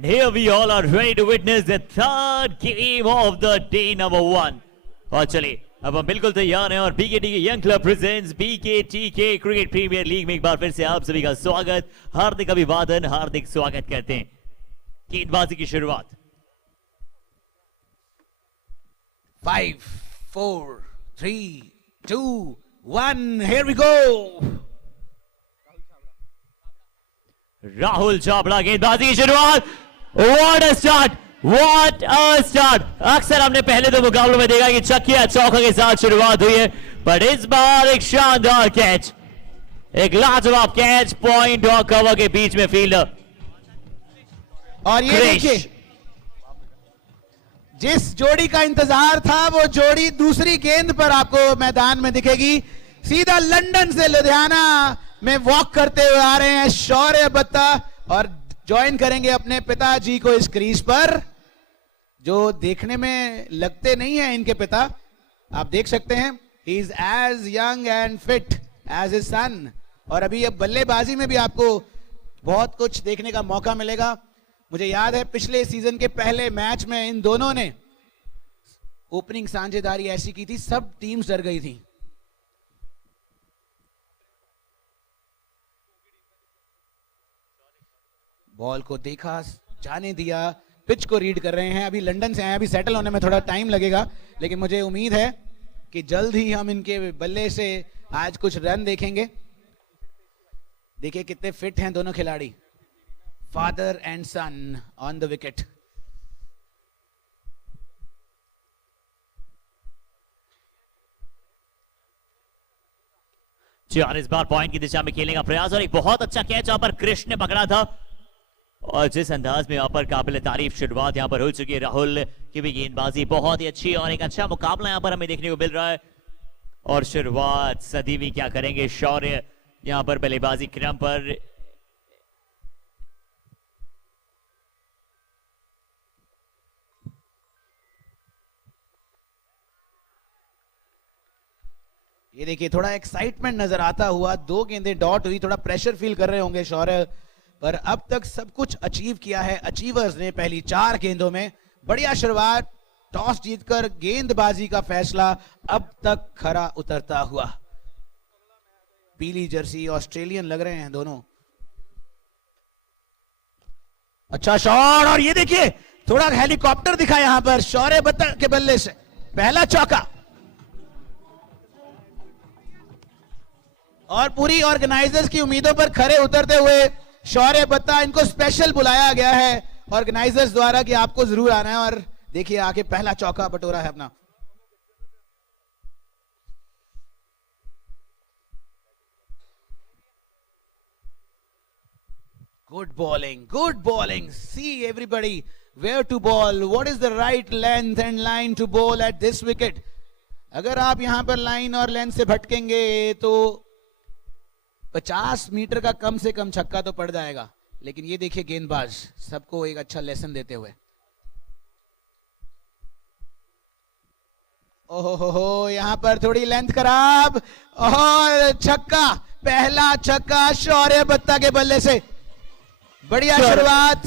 And here we all are ready to witness the third game of the day number 1. और चलिए अब हम बिल्कुल तैयार हैं और बीकेटी के young club presents BKTK cricket premier league में एक बार फिर से आप सभी का स्वागत, हार्दिक अभिवादन, हार्दिक स्वागत करते हैं। गेंदबाजी की शुरुआत 5, 4, 3, 2, 1, here we go। Rahul Chavda गेंदबाजी की शुरुआत। What a start, what a start. अक्सर हमने पहले दो मुकाबलों में देखा कि छक्के चौका के साथ शुरुआत हुई है, पर इस बार एक शानदार कैच, एक लाजवाब कैच, पॉइंट और कवर के बीच में फील्डर। और ये देखिए जिस जोड़ी का इंतजार था वो जोड़ी दूसरी गेंद पर आपको मैदान में दिखेगी। सीधा लंदन से लुधियाना में वॉक करते हुए आ रहे हैं शौर्य बत्ता और ज्वाइन करेंगे अपने पिताजी को इस क्रीज पर, जो देखने में लगते नहीं है इनके पिता। आप देख सकते हैं he is as young and fit as his son. और अभी अब बल्लेबाजी में भी आपको बहुत कुछ देखने का मौका मिलेगा। मुझे याद है पिछले सीजन के पहले मैच में इन दोनों ने ओपनिंग साझेदारी ऐसी की थी, सब टीम्स डर गई थी। बॉल को देखा, जाने दिया, पिच को रीड कर रहे हैं। अभी लंदन से आए, अभी सेटल होने में थोड़ा टाइम लगेगा, लेकिन मुझे उम्मीद है कि जल्द ही हम इनके बल्ले से आज कुछ रन देखेंगे। देखिए कितने फिट हैं दोनों खिलाड़ी, father and son on the wicket. और इस बार पॉइंट की दिशा में खेलने का प्रयास और एक बहुत अच्छा कैच यहां पर कृष्ण ने पकड़ा था। और जिस अंदाज में यहाँ पर काबिल तारीफ शुरुआत यहाँ पर हो चुकी है, राहुल की भी गेंदबाजी बहुत ही अच्छी और एक अच्छा मुकाबला यहाँ पर हमें देखने को मिल रहा है। और शुरुआत सदीवी क्या करेंगे शौर्य यहाँ पर बल्लेबाजी क्रम पर। ये देखिए थोड़ा एक्साइटमेंट नजर आता हुआ, दो गेंदें डॉट हुई, थोड़ा प्रेशर फील कर रहे होंगे शौर्य, पर अब तक सब कुछ अचीव किया है अचीवर्स ने पहली 4 गेंदों में। बढ़िया शुरुआत, टॉस जीतकर गेंदबाजी का फैसला अब तक खरा उतरता हुआ। पीली जर्सी ऑस्ट्रेलियन लग रहे हैं दोनों। अच्छा शॉट, और ये देखिए थोड़ा हेलीकॉप्टर दिखा यहां पर शौर्य बत्ता के बल्ले से, पहला चौका। और पूरी ऑर्गेनाइजर्स की उम्मीदों पर खरे उतरते हुए शौर्य बत्ता, इनको स्पेशल बुलाया गया है ऑर्गेनाइजर्स द्वारा कि आपको जरूर आना है। और देखिए आगे पहला चौका बटोरा है अपना। Good bowling, see everybody where to bowl, what is the right length and line to bowl at this wicket. अगर आप यहां पर लाइन और लेंथ से भटकेंगे तो 50 मीटर का कम से कम छक्का तो पड़ जाएगा। लेकिन ये देखिए गेंदबाज सबको एक अच्छा लेसन देते हुए। ओहो यहां पर थोड़ी लेंथ खराब और छक्का, पहला छक्का शौर्य बत्ता के बल्ले से। बढ़िया शुरुआत,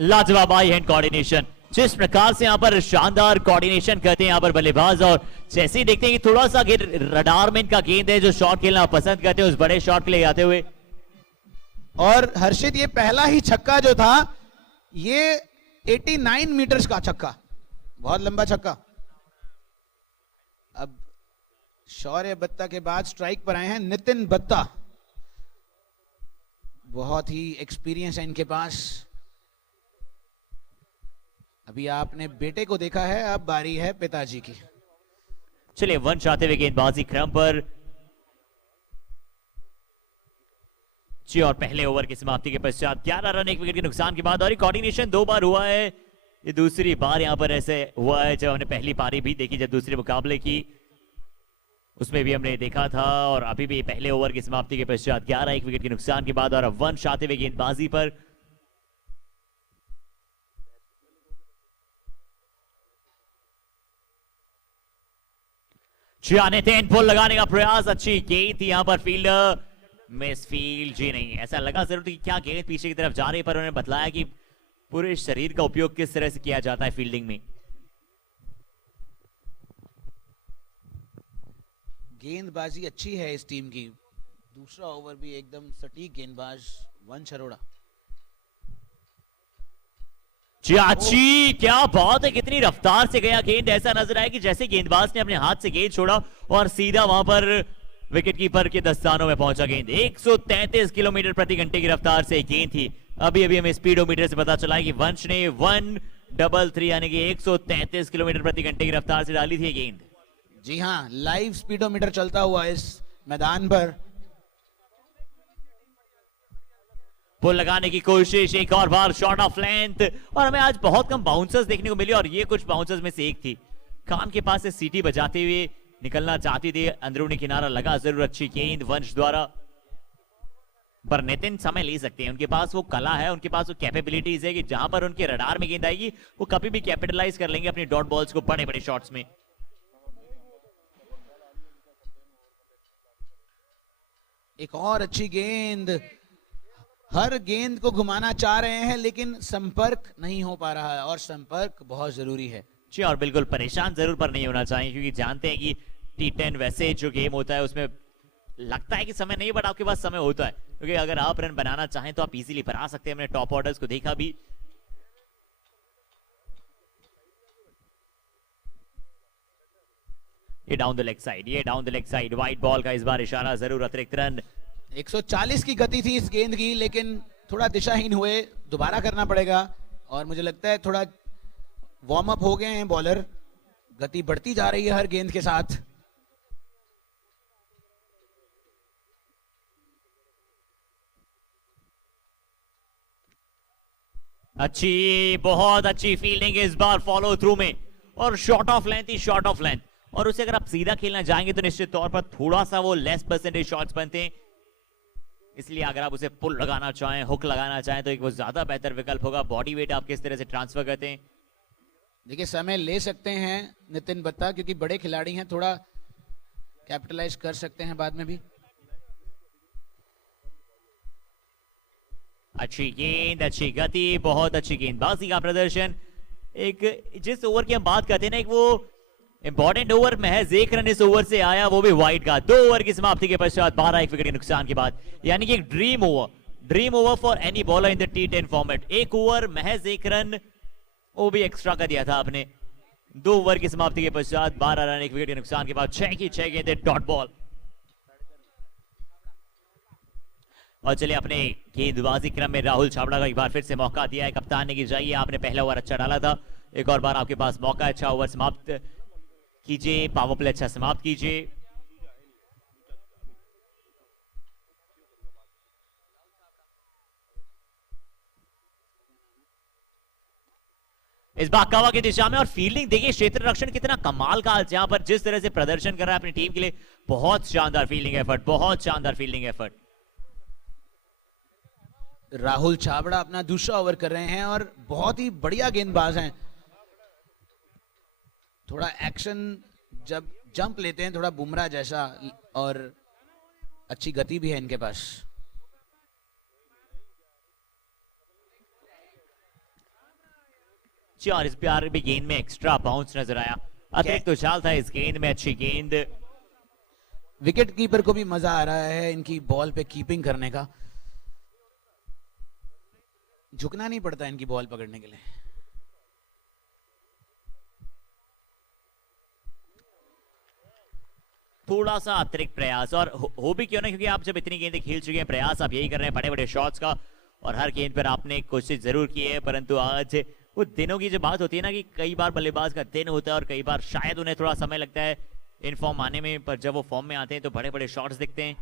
लाजवाब आई हैंड कोऑर्डिनेशन, जिस प्रकार से यहाँ पर शानदार कोऑर्डिनेशन करते हैं यहाँ पर बल्लेबाज। और जैसे ही देखते हैं कि थोड़ा सा रडार में इनका गेंद है, जो शॉट खेलना पसंद करते हैं उस बड़े शॉट के लिए आते हुए। और हर्षित ये पहला ही छक्का जो था ये 89 मीटर्स का छक्का, बहुत लंबा छक्का। अब शौर्य बत्ता के बाद स्ट्राइक पर आए हैं नितिन बत्ता, बहुत ही एक्सपीरियंस है इनके पास। अभी आपने बेटे को देखा है, अब बारी है पिताजी की। चलिए वन चाहते हुए गेंदबाजी क्रम पर जी, और पहले ओवर की समाप्ति के पश्चात 11 रन 1 विकेट के नुकसान के बाद, और कोऑर्डिनेशन 2 बार हुआ है। ये दूसरी बार यहां पर ऐसे हुआ है, जब हमने पहली पारी भी देखी, जब दूसरे मुकाबले की उसमें भी हमने देखा था। और अभी भी पहले ओवर की समाप्ति के पश्चात 11 1 विकेट के नुकसान के बाद, और अब वन चाहते हुए गेंदबाजी पर ने 10 पुल लगाने का प्रयास, अच्छी गेंद थी यहां पर, फील्डर मिस फील्ड जी नहीं, ऐसा लगा जरूर कि क्या गेंद पीछे की तरफ जा रही है, पर उन्होंने बतलाया कि पूरे शरीर का उपयोग किस तरह से किया जाता है फील्डिंग में। गेंदबाजी अच्छी है इस टीम की। दूसरा ओवर भी एकदम सटीक गेंदबाज वंश अरोड़ा। चाची क्या बात है, कितनी रफ्तार से गया गेंद। ऐसा नजर आया कि जैसे गेंदबाज ने अपने हाथ से गेंद छोड़ा और सीधा वहां पर विकेट कीपर के दस्तानों में पहुंचा गेंद। 133 किलोमीटर प्रति घंटे की रफ्तार से गेंद थी। अभी अभी हमें स्पीडोमीटर से पता चला कि वंश ने 133 यानी कि 133 किलोमीटर प्रति घंटे की रफ्तार से डाली थी गेंद। जी हाँ, लाइव स्पीडोमीटर चलता हुआ इस मैदान पर। पुल लगाने की कोशिश, एक और बार शॉट ऑफ लेंथ। और हमें आज बहुत कम बाउंसर्स देखने को मिले और ये कुछ बाउंसर्स में से एक थी। कान के पास से सीटी बजाते हुए निकलना चाहती थी, अंदरूनी किनारा लगा जरूर। अच्छी गेंद वंश द्वारा, पर नितिन समय ले सकते हैं। उनके पास वो कला है, उनके पास वो कैपेबिलिटीज है कि जहां पर उनके रडार में गेंद आएगी वो कभी भी कैपिटलाइज कर लेंगे अपनी डॉट बॉल्स को बड़े बड़े शॉट्स में। एक और अच्छी गेंद। हर गेंद को घुमाना चाह रहे हैं लेकिन संपर्क नहीं हो पा रहा है और संपर्क बहुत जरूरी है। जी, और बिल्कुल परेशान जरूर पर नहीं होना चाहिए, क्योंकि जानते हैं कि T10 वैसे जो गेम होता है उसमें लगता है कि समय नहीं, बट आपके पास समय होता है। क्योंकि अगर आप रन बनाना चाहें तो आप इजीली बना सकते हैं। हमने टॉप ऑर्डर्स को देखा भी। ये डाउन द लेग साइड, ये down the leg side, wide ball का इस बार इशारा जरूर। अतिरिक्त रन। 140 की गति थी इस गेंद की, लेकिन थोड़ा दिशाहीन हुए। दोबारा करना पड़ेगा और मुझे लगता है थोड़ा वार्म अप हो गए हैं बॉलर। गति बढ़ती जा रही है हर गेंद के साथ। अच्छी, बहुत अच्छी फील्डिंग इस बार फॉलो थ्रू में। और shot of length he shot of length. और उसे अगर आप सीधा खेलना जाएंगे तो निश्चित तौर पर थोड़ा सा वो लेस परसेंटेज शॉट्स बनते हैं। इसलिए अगर आप उसे पुल लगाना चाहें, हुक लगाना चाहें तो एक वो ज्यादा बेहतर विकल्प होगा। बॉडी वेट आप किस तरह से ट्रांसफर करते हैं। देखिए, समय ले सकते हैं नितिन बत्ता, क्योंकि बड़े खिलाड़ी हैं, थोड़ा कैपिटलाइज कर सकते हैं बाद में भी। अच्छी गेंद, अच्छी गति, बहुत अच्छी गेंदबाजी का प्रदर्शन। एक जिस ओवर की हम बात करते हैं ना, एक वो इंपॉर्टेंट ओवर, महज एक रन इस ओवर से आया, वो भी वाइड का। 2 ओवर की समाप्ति के पश्चात 12 एक विकेट के नुकसान के बाद, यानी कि एक dream over for any bowler in the T10 format. एक ओवर महज एक रन, वो भी एक्स्ट्रा का दिया था आपने। 2 ओवर की समाप्ति के पश्चात 12 रन एक विकेट के नुकसान के बाद 6 की 6 गेंदें डॉट बॉल। और चलिए अपने गेंदबाजी क्रम में राहुल छाबड़ा का एक बार फिर से मौका दिया है कप्तान ने कि जाइए, आपने पहला ओवर अच्छा डाला था, एक और बार आपके पास मौका। अच्छा ओवर समाप्त कीजिए, पावर प्ले अच्छा समाप्त कीजिए। इस बार कवा की दिशा में और फील्डिंग देखिए, क्षेत्र रक्षण कितना कमाल का आज यहां पर जिस तरह से प्रदर्शन कर रहा है अपनी टीम के लिए। बहुत शानदार फील्डिंग एफर्ट, बहुत शानदार फील्डिंग एफर्ट। राहुल छाबड़ा अपना दूसरा ओवर कर रहे हैं और बहुत ही बढ़िया गेंदबाज हैं। थोड़ा एक्शन जब जंप लेते हैं, थोड़ा बुमराह जैसा, और अच्छी गति भी है इनके पास। और इस बार भी गेंद में एक्स्ट्रा बाउंस नजर आया, अतिरिक्त उछाल था इस गेंद में। अच्छी गेंद। विकेट कीपर को भी मजा आ रहा है इनकी बॉल पे कीपिंग करने का। झुकना नहीं पड़ता इनकी बॉल पकड़ने के लिए। थोड़ा सा अतिरिक्त प्रयास, और हो भी क्यों ना, क्योंकि आप जब इतनी गेंदें खेल चुके हैं, प्रयास आप यही कर रहे हैं बड़े बड़े शॉट्स का, और हर गेंद पर आपने कोशिश जरूर की है। परंतु आज वो दिनों की जो बात होती है ना, कि कई बार बल्लेबाज का दिन होता है और कई बार शायद उन्हें थोड़ा समय लगता है इन फॉर्म आने में, पर जब वो फॉर्म में आते हैं तो बड़े बड़े शॉट्स दिखते हैं।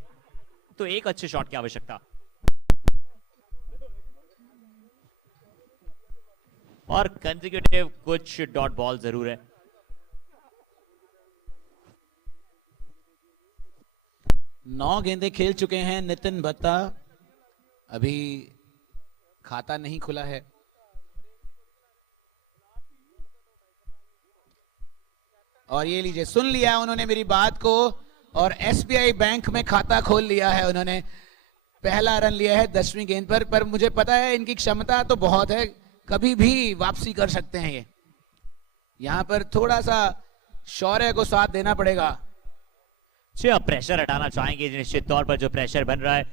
तो एक अच्छे शॉट की आवश्यकता, और कंसेक्यूटिव कुछ डॉट बॉल जरूर है। नौ गेंदें खेल चुके हैं नितिन बत्ता, अभी खाता नहीं खुला है। और ये लीजिए, सुन लिया उन्होंने मेरी बात को, और SBI बैंक में खाता खोल लिया है उन्होंने। पहला रन लिया है 10वीं गेंद पर मुझे पता है इनकी क्षमता तो बहुत है, कभी भी वापसी कर सकते हैं ये। यहां पर थोड़ा सा शौर्य को साथ देना पड़ेगा। जी आप प्रेशर हटाना चाहेंगे निश्चित तौर पर जो प्रेशर बन रहा है,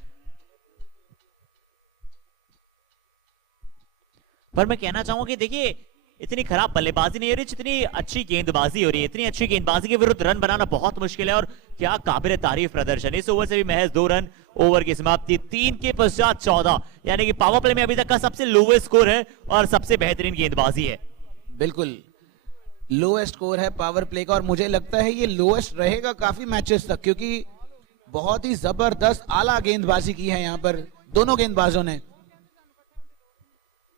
पर मैं कहना चाहूंगा कि देखिए इतनी खराब बल्लेबाजी नहीं हो रही जितनी अच्छी गेंदबाजी हो रही है। इतनी अच्छी गेंदबाजी के विरुद्ध रन बनाना बहुत मुश्किल है और क्या काबिल तारीफ प्रदर्शन। इस ओवर से भी महज 2 रन, ओवर की समाप्ति 3 के पश्चात 14, यानी कि पावर प्ले में अभी तक का सबसे लोवेस्ट स्कोर है और सबसे बेहतरीन गेंदबाजी है। बिल्कुल लोएस्ट स्कोर है पावर प्ले का और मुझे लगता है ये लोएस्ट रहेगा काफी मैचेस तक, क्योंकि बहुत ही जबरदस्त आला गेंदबाजी की है यहां पर दोनों गेंदबाजों ने।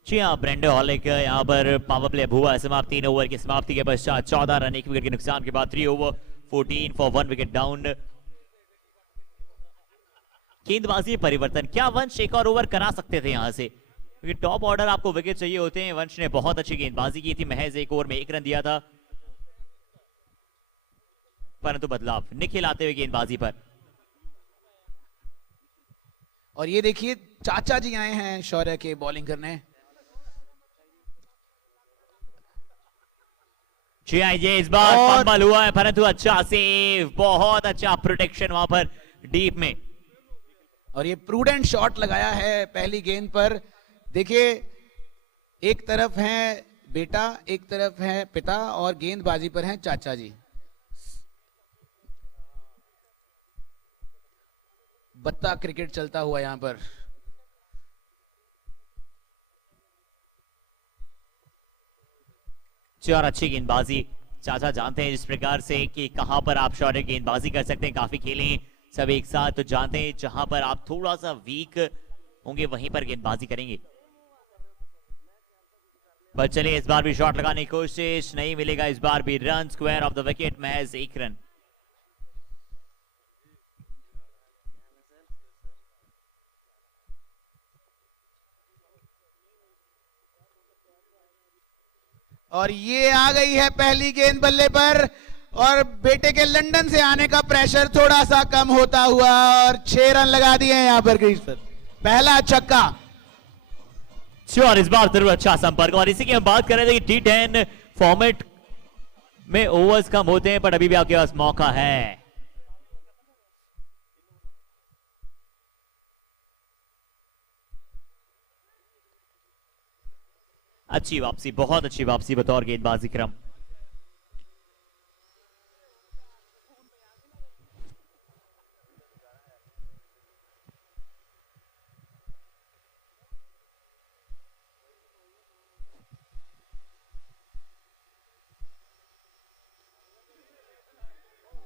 जी हाँ, ब्रेंडन हॉलिक यहाँ पर पावर प्ले हुआ समाप्त 3 ओवर की समाप्ति के पश्चात 14 रन, 1 विकेट के नुकसान के बाद 3 ओवर 14 फॉर 1 विकेट डाउन। गेंदबाजी परिवर्तन, क्या वंश एक और ओवर करा सकते थे यहां से, क्योंकि टॉप ऑर्डर आपको विकेट चाहिए होते हैं। वंश ने बहुत अच्छी गेंदबाजी की थी, महज 1 ओवर में 1 रन दिया था, परंतु बदलाव निखिल आते हुए गेंदबाजी पर। और ये देखिए चाचा जी आए हैं शौर्य के बॉलिंग करने। जी ये इस बार फंबल हुआ है, परंतु अच्छा सेव, बहुत अच्छा प्रोटेक्शन वहां पर डीप में। और ये प्रूडेंट शॉट लगाया है पहली गेंद पर। देखिए एक तरफ है बेटा, एक तरफ है पिता और गेंदबाजी पर हैं चाचा जी। बत्ता क्रिकेट चलता हुआ यहां पर। और अच्छी गेंदबाजी, चाचा जानते हैं जिस प्रकार से कि कहां पर आप शॉर्ट गेंदबाजी कर सकते हैं। काफी खेले सब एक साथ, तो जानते हैं जहां पर आप थोड़ा सा वीक होंगे वहीं पर गेंदबाजी करेंगे। पर चलिए इस बार भी शॉट लगाने की कोशिश, नहीं मिलेगा इस बार भी run. Square of the wicket, महज 1 रन। और ये आ गई है पहली गेंद बल्ले पर और बेटे के लंदन से आने का प्रेशर थोड़ा सा कम होता हुआ और 6 रन लगा दिए यहां पर क्रीज पर। पहला छक्का। और इस बार जरूर अच्छा संपर्क, और इसी की हम बात कर रहे थे कि T10 फॉर्मेट में ओवर्स कम होते हैं, पर अभी भी आपके पास मौका है। अच्छी वापसी, बहुत अच्छी वापसी बतौर गेंदबाजी क्रम।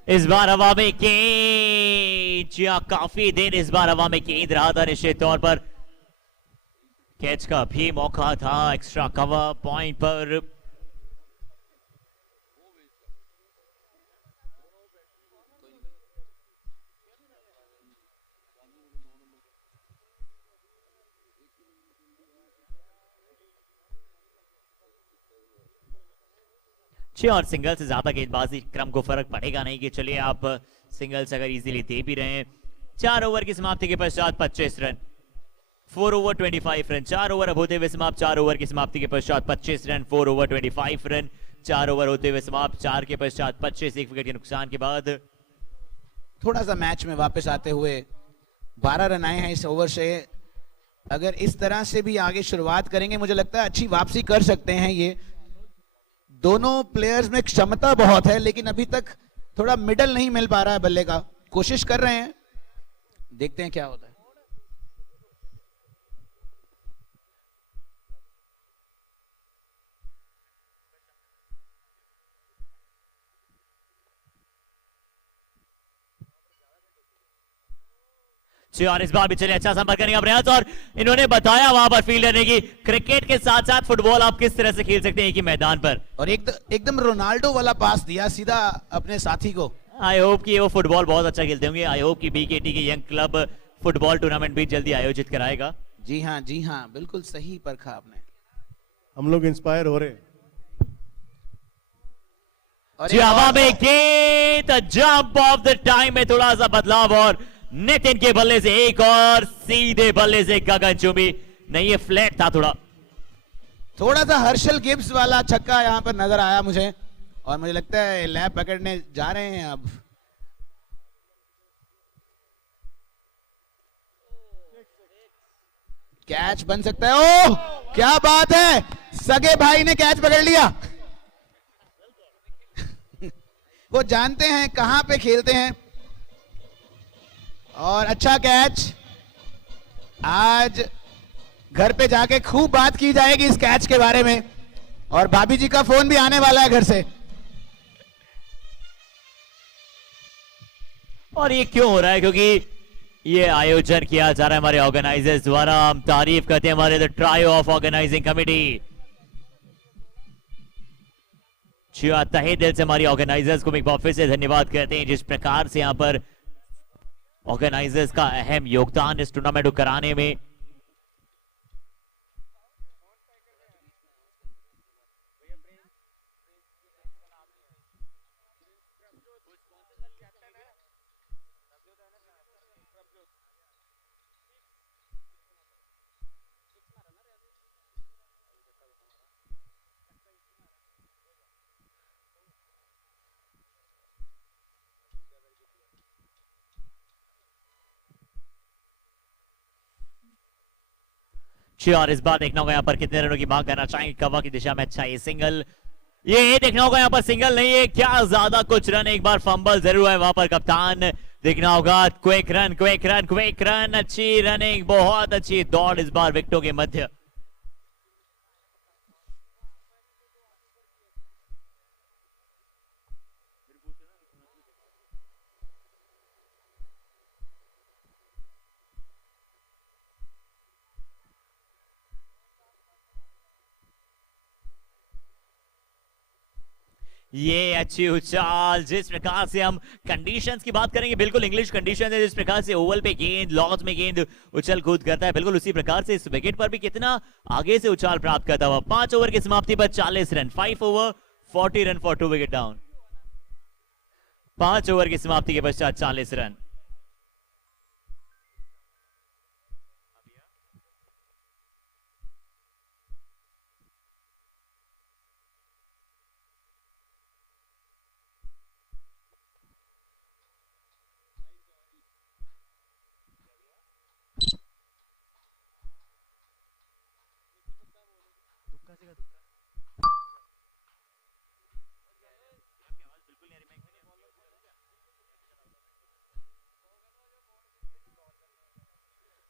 इस बार हवा में कैच, काफी देर इस बार हवा में गेंद रहा था निश्चित तौर पर। कैच का भी मौका था, एक्स्ट्रा कवर पॉइंट पर। और सिंगल से ज्यादा गेंदबाजी क्रम को फर्क पड़ेगा नहीं कि चलिए आप सिंगल्स अगर इजीली दे भी रहे हैं। 4 ओवर की समाप्ति के पश्चात 25 रन, 4 ओवर 25 रन। 4 ओवर अब होते हुए समाप्त, 4 ओवर की समाप्ति के पश्चात 25 रन, 4 ओवर 25 रन। 4 ओवर होते हुए समाप्त, 4 के पश्चात 25, 1 विकेट के नुकसान के बाद। थोड़ा सा मैच में वापस आते हुए 12 रन आए हैं इस ओवर से। अगर इस तरह से भी आगे शुरुआत करेंगे मुझे लगता है अच्छी वापसी कर सकते हैं ये। दोनों प्लेयर्स में क्षमता बहुत है लेकिन अभी तक थोड़ा मिडल नहीं मिल पा रहा है बल्ले का। कोशिश कर रहे हैं, देखते हैं क्या होता है। और इस बार भी चले अच्छा संपर्क करने का प्रयास, और इन्होंने बताया वहां पर फील्डर ने कि क्रिकेट के साथ साथ फुटबॉल आप किस तरह से खेल सकते हैं कि मैदान पर। और एकदम रोनाल्डो वाला पास दिया सीधा अपने साथी को। आई होप कि वो फुटबॉल बहुत अच्छा खेलते होंगे। आई होप कि बीकेटी के यंग क्लब फुटबॉल टूर्नामेंट भी जल्दी आयोजित कराएगा। जी हाँ, बिल्कुल सही परखा आपने। हम लोग इंस्पायर हो रहे हैं। हवा में गेंद, जंप ऑफ द टाइम में थोड़ा सा बदलाव और नितिन के बल्ले से एक और सीधे बल्ले से गगनचुंबी। नहीं, ये फ्लैट था, थोड़ा सा हर्षल गिब्स वाला छक्का यहां पर नजर आया मुझे, और मुझे लगता है लैब पकड़ने जा रहे हैं अब। कैच बन सकता है। ओह क्या बात है, सगे भाई ने कैच पकड़ लिया। वो जानते हैं कहां पे खेलते हैं, और अच्छा कैच। आज घर पे जाके खूब बात की जाएगी इस कैच के बारे में, और भाभी जी का फोन भी आने वाला है घर से। और ये क्यों हो रहा है? क्योंकि ये आयोजन किया जा रहा है हमारे ऑर्गेनाइजर्स द्वारा। हम तारीफ करते हैं हमारे the trio of organising committee. तहे दिल से हमारी ऑर्गेनाइजर्स को एक बार फिर से धन्यवाद करते हैं, जिस प्रकार से यहां पर ऑर्गेनाइजर्स का अहम योगदान इस टूर्नामेंट को कराने में। और इस बार देखना होगा यहाँ पर कितने रनों की मांग करना चाहेंगे कवा की दिशा में। अच्छा ये सिंगल, ये देखना होगा यहाँ पर सिंगल नहीं है क्या, ज्यादा कुछ रन। एक बार फंबल जरूर है वहां पर, कप्तान देखना होगा। Quick run quick run quick run, अच्छी रनिंग, बहुत अच्छी दौड़ इस बार विकेटों के मध्य। ये अच्छी उछाल, जिस प्रकार से हम कंडीशंस की बात करेंगे, बिल्कुल इंग्लिश कंडीशन है। जिस प्रकार से ओवल पे गेंद, लॉन्स में गेंद उछल कूद करता है, बिल्कुल उसी प्रकार से इस विकेट पर भी कितना आगे से उछाल प्राप्त करता हुआ। 5 ओवर की समाप्ति पर 40 run, 5 over 40 run for 2 wicket down. 5 over की समाप्ति के पश्चात 40 रन।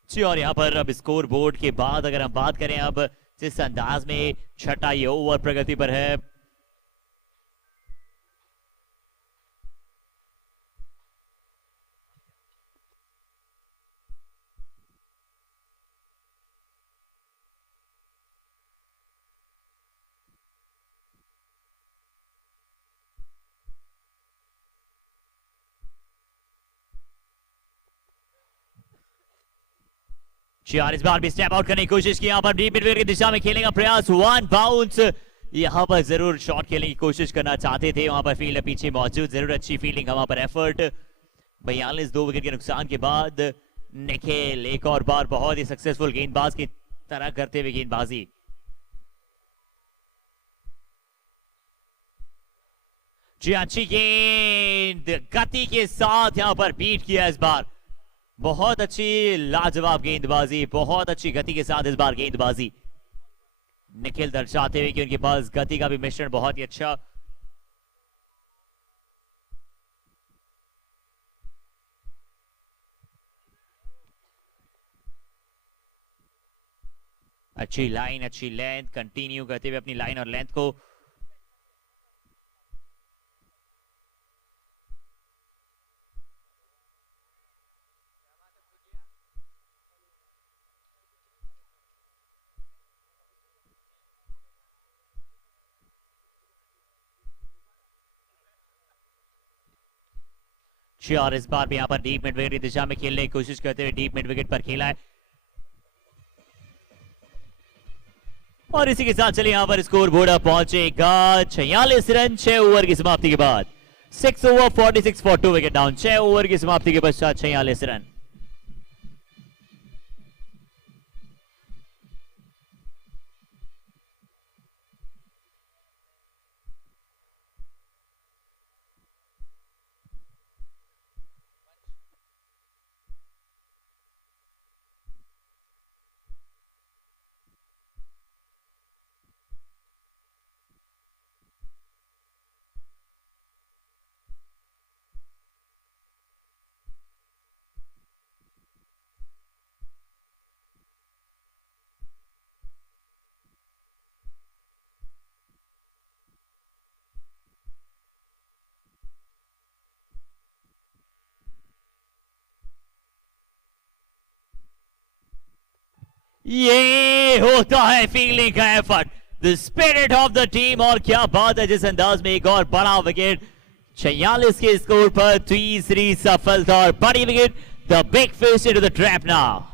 जी, और यहाँ पर अब स्कोर बोर्ड के बाद अगर हम बात करें अब जिस अंदाज में छठा ये ओवर प्रगति पर है, चार इस बार भी स्टेप आउट करने की कोशिश की। यहाँ पर डीप मिडविकेट की दिशा में खेलने का प्रयास, 1 बाउंस। यहाँ पर जरूर शॉट खेलने की कोशिश करना चाहते थे, वहां पर फील्ड पीछे मौजूद, जरूर अच्छी फील्डिंग, वहां पर एफर्ट। 42 2 विकेट के नुकसान के बाद निखिल एक और बार बहुत ही सक्सेसफुल गेंदबाज की तरह करते हुए गेंदबाजी। जी अच्छी गेंद गति के साथ यहां पर बीट किया इस बार, बहुत अच्छी लाजवाब गेंदबाजी, बहुत अच्छी गति के साथ इस बार गेंदबाजी। निखिल दर्शाते हुए कि उनके पास गति का भी मिश्रण बहुत ही अच्छा। अच्छी लाइन, अच्छी लेंथ, कंटिन्यू करते हुए अपनी लाइन और लेंथ को। और इस बार भी यहां पर डीप मिड विकेट की दिशा में खेलने की कोशिश करते हुए डीप मिड विकेट पर खेला है। और इसी के साथ चलिए यहां पर स्कोर बोर्ड पहुंचेगा 46 रन 6 ओवर की समाप्ति के बाद। 6 over 46 for 2 wicket down. 6 over की समाप्ति के पश्चात 46 रन। ये होता है फील्डिंग का effort, the spirit of the team. और क्या बात है जिस अंदाज में एक और बड़ा विकेट 46 के स्कोर पर तीसरी सफलता और बड़ी wicket, the big fish into the trap now.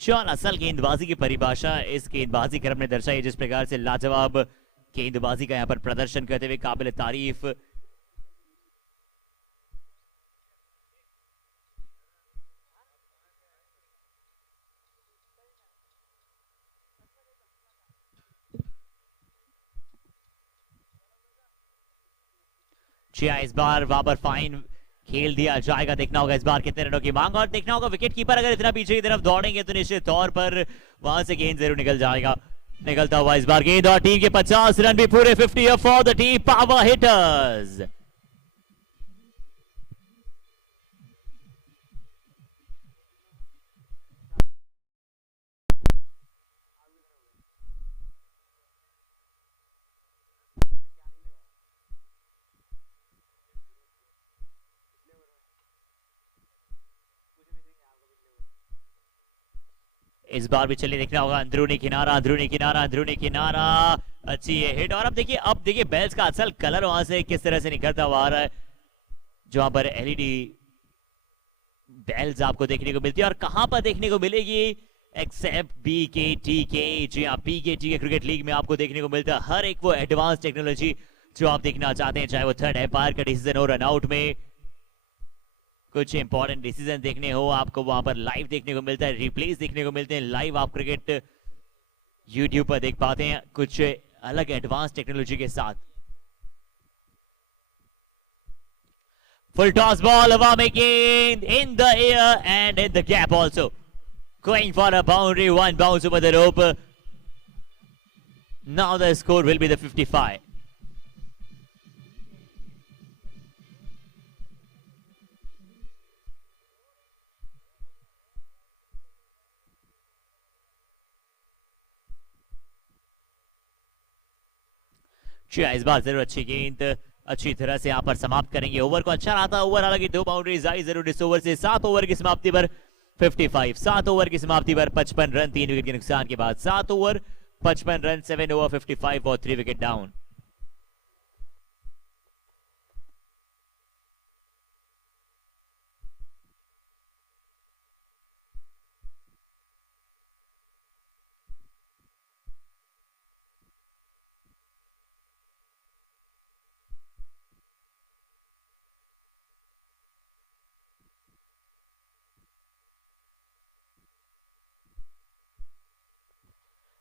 चौन असल गेंदबाजी की परिभाषा इस गेंदबाजी क्रम ने दर्शाई, जिस प्रकार से लाजवाब गेंदबाजी का यहां पर प्रदर्शन करते हुए काबिल तारीफ इस बार बाबर फाइन खेल दिया जाएगा। देखना होगा इस बार कितने रनों की मांग, और देखना होगा विकेट कीपर अगर इतना पीछे की तरफ दौड़ेंगे तो निश्चित तौर पर वहां से गेंद जरूर निकल जाएगा। निकलता हुआ इस बार गेंद, और टीम के 50 रन भी पूरे 50 for the team power hitters. इस बार भी चलिए देखना होगा अंदरूनी किनारा, अंदरूनी किनारा, अंदरूनी किनारा, अच्छी ये हिट। और अब देखिए बेल्स का असल कलर वहां से किस तरह से निकलता हुआ आ रहा है, जहां पर एलईडी बेल्स आपको देखने को मिलती है। और कहां पर देखने को मिलेगी, एक्सेप्ट बीकेटी के, जी हाँ बीकेटी के क्रिकेट लीग में आपको देखने को मिलता है हर एक वो एडवांस टेक्नोलॉजी जो आप देखना चाहते हैं, चाहे वो थर्ड एम्पायर का डिसीजन हो रन आउट में, कुछ इंपॉर्टेंट डिसीजन देखने हो आपको वहां पर लाइव देखने को मिलता है, रिप्लेस देखने को मिलते हैं लाइव, आप क्रिकेट यूट्यूब पर देख पाते हैं कुछ अलग एडवांस टेक्नोलॉजी के साथ। फुल टॉस बॉल हवा में, गेंद in the air and in the gap also, going for a boundary, one bounce over the rope. Now the score will be the 55। इस बार जरूर अच्छी गेंद अच्छी तरह से यहां पर समाप्त करेंगे ओवर को। अच्छा रहा था ओवर, हालांकि 2 बाउंड्रीज आई जरूर इस ओवर से। 7 ओवर की समाप्ति पर 55, 7 ओवर की समाप्ति पर 55 रन, 3 विकेट के नुकसान के बाद 7 ओवर 55 रन, 7 ओवर 55 और 3 wicket down.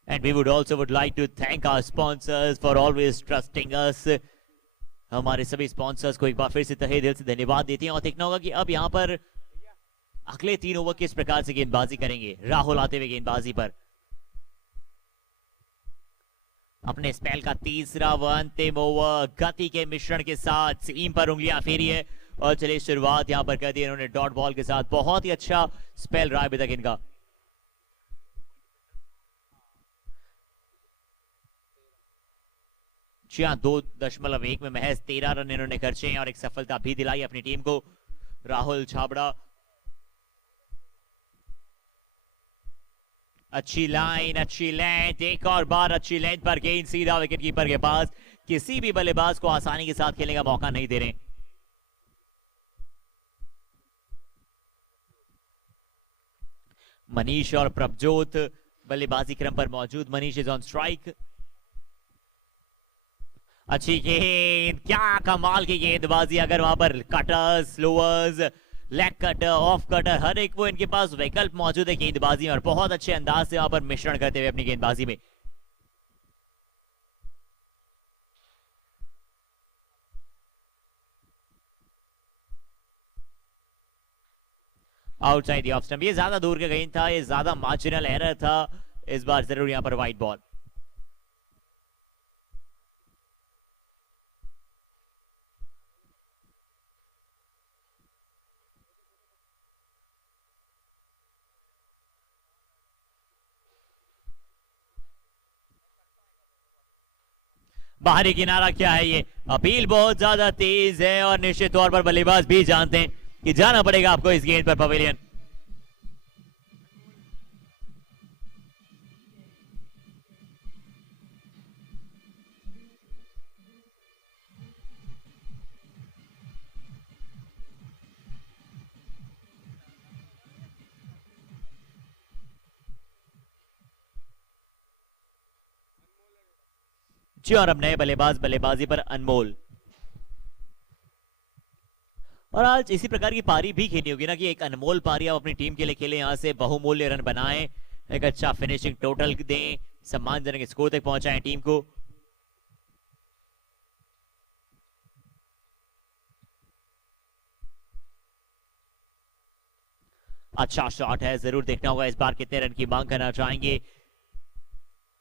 And we would like to thank our sponsors for always trusting us. हमारे सभी स्पॉन्सर्स को एक बार फिर से तहे दिल से धन्यवाद देते हैं। और देखना होगा कि अब यहां पर अगले 3 ओवर किस प्रकार से गेंदबाजी करेंगे। राहुल आते हुए गेंदबाजी पर, अपने स्पेल का तीसरा व अंतिम ओवर गति के मिश्रण के साथ सीम पर उंगलियां फेरी है और चलिए शुरुआत यहां पर कर दी इन्होंने डॉट बॉल के साथ। बहुत ही अच्छा स्पेल रहा अभी तक इनका। जी हाँ, 2.1 में महज 13 रन इन्होंने खर्चे हैं और एक सफलता भी दिलाई अपनी टीम को। राहुल छाबड़ा, अच्छी लाइन, अच्छी लेंथ, एक और बार अच्छी लेंथ पर गेंद सीधा विकेट कीपर के पास। किसी भी बल्लेबाज को आसानी के साथ खेलने का मौका नहीं दे रहे। मनीष और प्रभजोत बल्लेबाजी क्रम पर मौजूद। Manish is on strike. अच्छी गेंद, क्या कमाल की गेंदबाजी। अगर वहां पर cutter, slowers, leg cutter, off cutter, हर एक वो इनके पास विकल्प मौजूद है गेंदबाजी में और बहुत अच्छे अंदाज से वहां पर मिश्रण करते हुए अपनी गेंदबाजी में। Outside the off stump. ये ज्यादा दूर का गेंद था, ये ज्यादा मार्जिनल एरर था। इस बार जरूर यहां पर वाइड बॉल। बाहरी किनारा क्या है ये? अपील बहुत ज्यादा तेज है और निश्चित तौर पर बल्लेबाज भी जानते हैं कि जाना पड़ेगा आपको इस गेंद पर पवेलियन। जी, और अब नए बल्लेबाज बल्लेबाजी पर अनमोल। और आज इसी प्रकार की पारी भी खेलनी होगी ना कि एक अनमोल पारी आप अपनी टीम के लिए खेलें, यहां से बहुमूल्य रन बनाएं, एक अच्छा फिनिशिंग टोटल दें, सम्मानजनक स्कोर तक पहुंचाएं टीम को। अच्छा शॉट है, जरूर देखना होगा इस बार कितने रन की मांग करना चाहेंगे।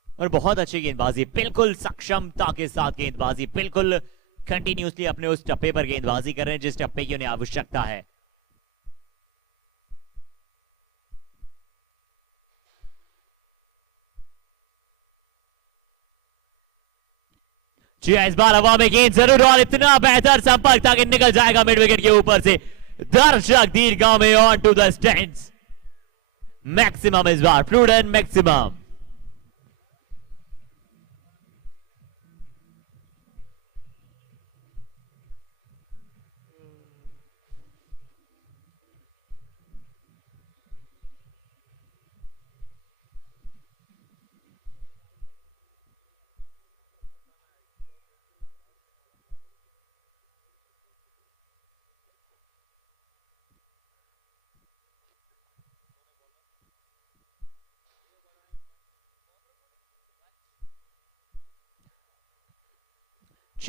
और बहुत अच्छी गेंदबाजी, बिल्कुल सक्षमता के साथ गेंदबाजी, बिल्कुल कंटिन्यूसली अपने उस टप्पे पर गेंदबाजी कर रहे हैं जिस टप्पे की उन्हें आवश्यकता है। जी, इस बार हवा में गेंद जरूर और इतना बेहतर संपर्क था कि निकल जाएगा मिड विकेट के ऊपर से। दर्शक दीर्घाओं में on to the stands. Maximum इस बार, प्रूडेंट मैक्सिमम।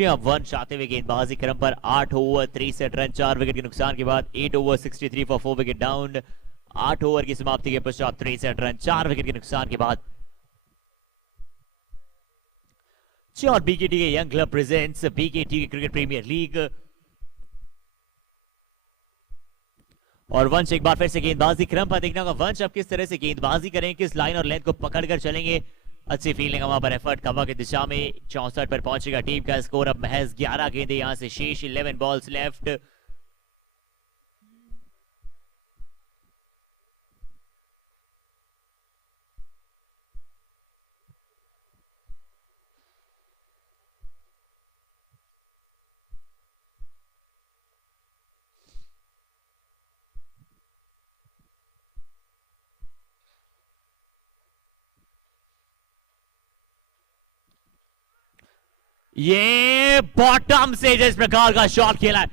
अब वंश आते हुए गेंदबाजी क्रम पर 8 ओवर 63 रन, 4 विकेट के नुकसान के बाद 8 over 63 for 4 wicket down. 8 over की समाप्ति के पश्चात 63 रन, 4 विकेट के नुकसान के बाद। और बीकेटी के young club presents BKT cricket premier league. और वंश एक बार फिर से गेंदबाजी क्रम पर देखना होगा वंश अब किस तरह से गेंदबाजी करें, किस लाइन और लेंथ को पकड़कर चलेंगे। अच्छी फील्डिंग वहां पर एफर्ट कवा की दिशा में। 64 पर पहुंचेगा टीम का स्कोर। अब महज 11 गेंदें यहां से शेष, 11 बॉल्स लेफ्ट। ये बॉटम से जिस प्रकार का शॉट खेला है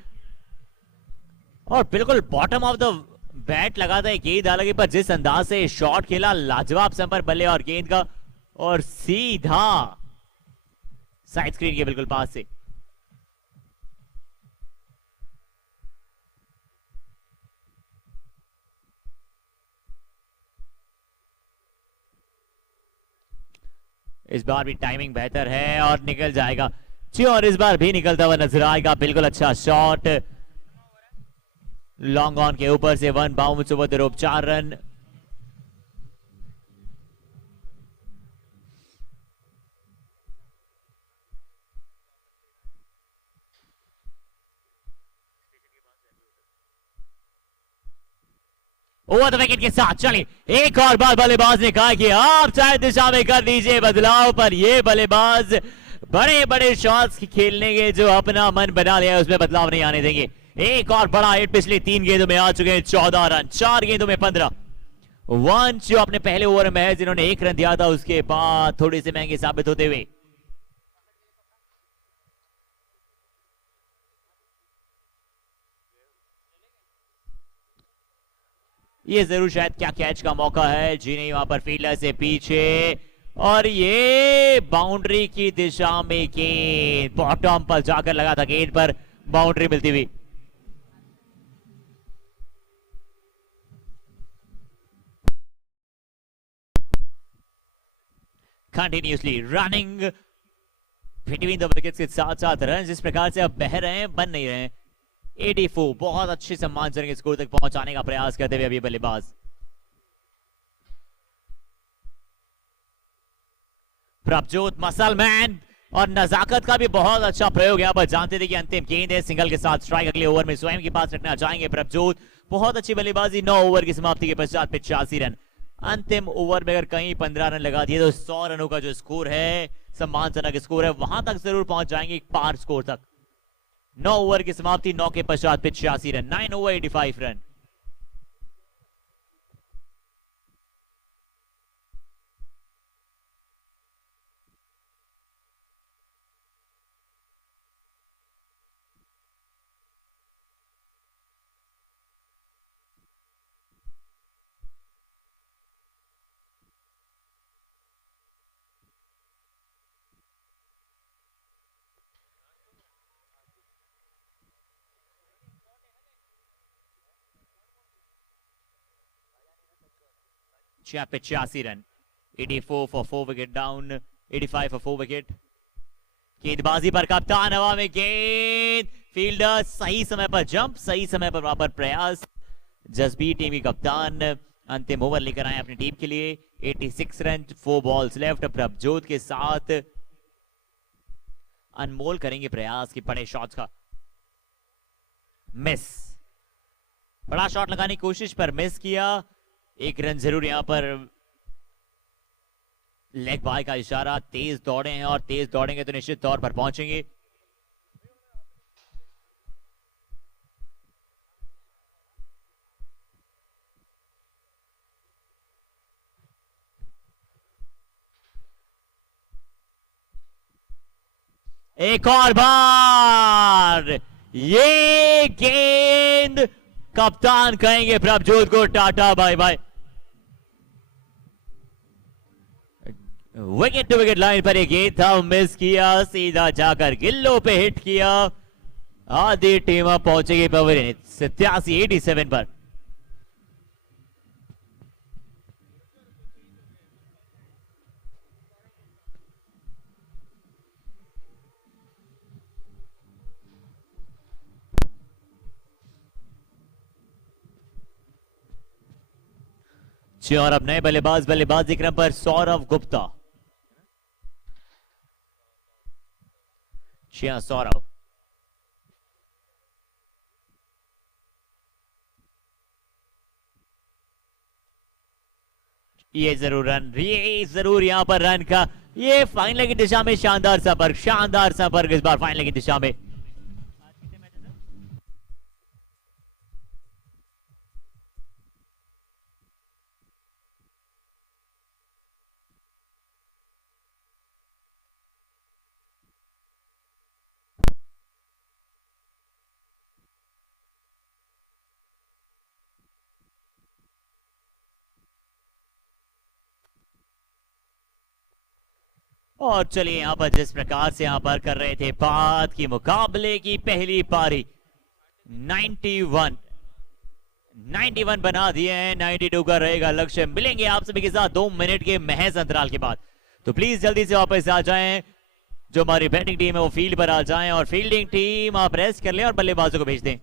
और बिल्कुल बॉटम ऑफ द बैट लगा था गेंद, हालांकि पर जिस अंदाज से शॉट खेला, लाजवाब संपर्क बल्ले और गेंद का, और सीधा साइड स्क्रीन के बिल्कुल पास से। इस बार भी टाइमिंग बेहतर है और निकल जाएगा जी, और इस बार भी निकलता हुआ नजर आएगा। बिल्कुल अच्छा शॉट, लॉन्ग ऑन के ऊपर से 1 bounce over the rope, 4 run. Over the wicket के साथ चलिए एक और बार बल्लेबाज ने कहा कि आप चाहे दिशा में कर लीजिए बदलाव, पर ये बल्लेबाज बड़े बड़े शॉट्स खेलने के जो अपना मन बना लिया है उसमें बदलाव नहीं आने देंगे। एक और बड़ा हिट पिछले 3 गेंदों में आ चुके हैं, 14 रन, 4 गेंदों में 15। वंश जो अपने पहले ओवर में है जिन्होंने 1 रन दिया था, उसके बाद थोड़े से महंगे साबित होते हुए। ये जरूर शायद क्या कैच का मौका है, जी नहीं, वहां पर फील्डर से पीछे, और ये बाउंड्री की दिशा में गेंद बॉटम पर जाकर लगा था, गेंद पर बाउंड्री मिलती हुई। Continuously running between the wickets के साथ साथ रन जिस प्रकार से अब बह रहे हैं बन नहीं रहे हैं। 84 बहुत अच्छे सम्मानजनक स्कोर तक पहुंचाने का प्रयास करते हुए अभी बल्लेबाज। प्रभजोत मसल मैन और नजाकत का भी बहुत अच्छा प्रयोग यहाँ पर। जानते थे कि अंतिम गेंद है, सिंगल के साथ स्ट्राइक अगले ओवर में स्वयं के पास रखना चाहेंगे प्रभजोत। बहुत अच्छी बल्लेबाजी। 9 ओवर की समाप्ति के पश्चात 85 रन। अंतिम ओवर में अगर कहीं 15 रन लगा दिए तो 100 रनों का जो स्कोर है, सम्मानजनक स्कोर है, वहां तक जरूर पहुंच जाएंगे, पार स्कोर तक। 9 ओवर की समाप्ति, 9 के पश्चात 85 रन। 9 over 85 run. छह 85 run. 84 for 4 wicket down, 85 for 4 wicket. गेंदबाजी पर कप्तान हवा में गेंद, फील्डर सही समय पर जंप, सही समय पर वहां पर प्रयास। जसबीर टीम की कप्तान अंतिम ओवर लेकर आए अपनी टीम के लिए। 86 रन, 4 बॉल्स लेफ्ट। प्रभजोत के साथ अनमोल करेंगे प्रयास कि बड़े शॉट्स का मिस। बड़ा शॉट लगाने की कोशिश पर मिस किया। 1 रन जरूर यहां पर। लेग बाय का इशारा। तेज दौड़े हैं और तेज दौड़ेंगे तो निश्चित तौर पर पहुंचेंगे। एक और बार ये गेंद कप्तान कहेंगे प्रभजोत को tata bye bye. Wicket to wicket line पर एक गेंद था, मिस किया, सीधा जाकर गिल्लो पे हिट किया। आधी टीम पहुंचेगी पवेलियन 87 पर। और अब नए बल्लेबाजी क्रम पर सौरव गुप्ता। सौरव ये जरूर रन, ये जरूर यहां पर रन का ये फाइनल की दिशा में शानदार संपर्क इस बार फाइनल की दिशा में। और चलिए यहां पर जिस प्रकार से यहां पर कर रहे थे बात की मुकाबले की पहली पारी 91 बना दिए हैं। 92 का रहेगा लक्ष्य। मिलेंगे आप सभी के साथ 2 मिनट के महज अंतराल के बाद। तो प्लीज जल्दी से वापस आ जाएं। जो हमारी बैटिंग टीम है वो फील्ड पर आ जाएं और फील्डिंग टीम आप रेस्ट कर लें और बल्लेबाजों को भेज दें।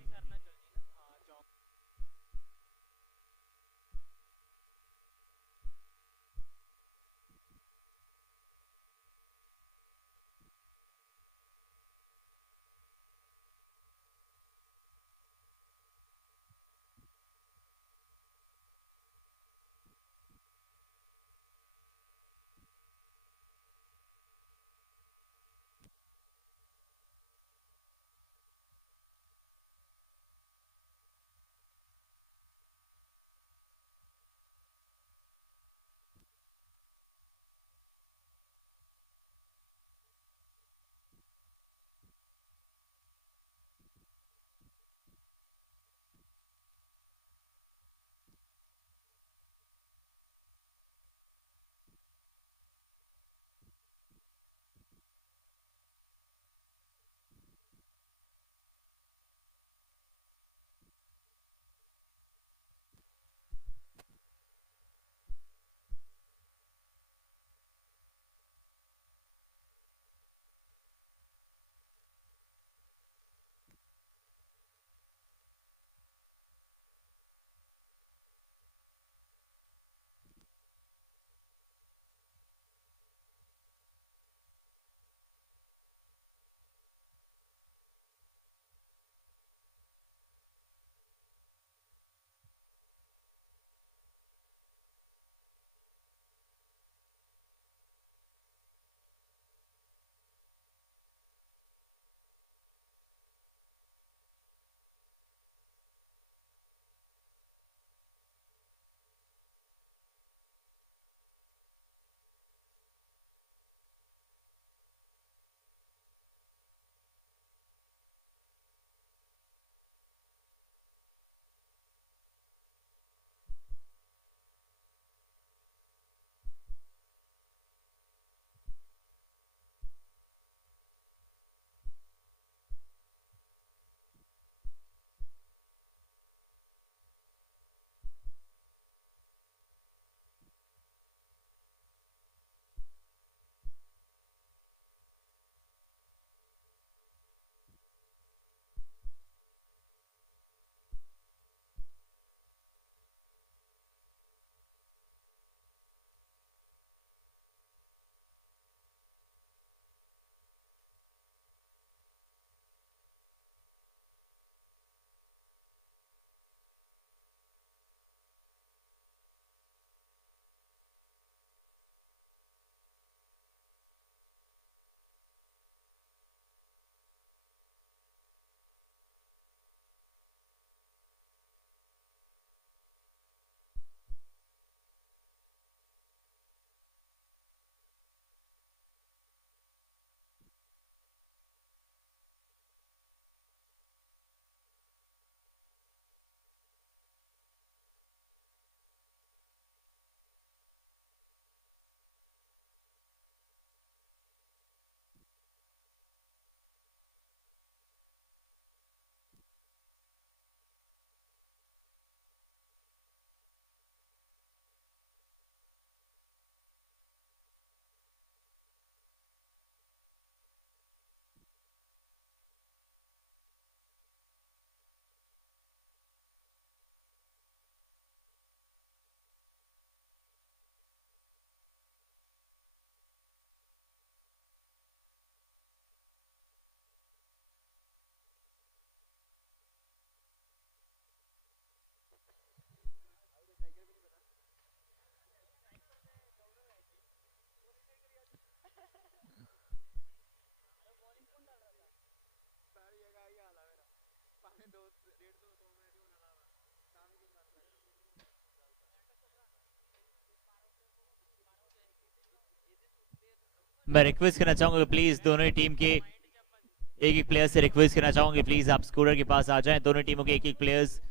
मैं रिक्वेस्ट करना चाहूंगा प्लीज दोनों ही टीम के एक एक प्लेयर से रिक्वेस्ट करना चाहूंगी प्लीज आप स्कोरर के पास आ जाएं। दोनों टीमों के एक एक प्लेयर्स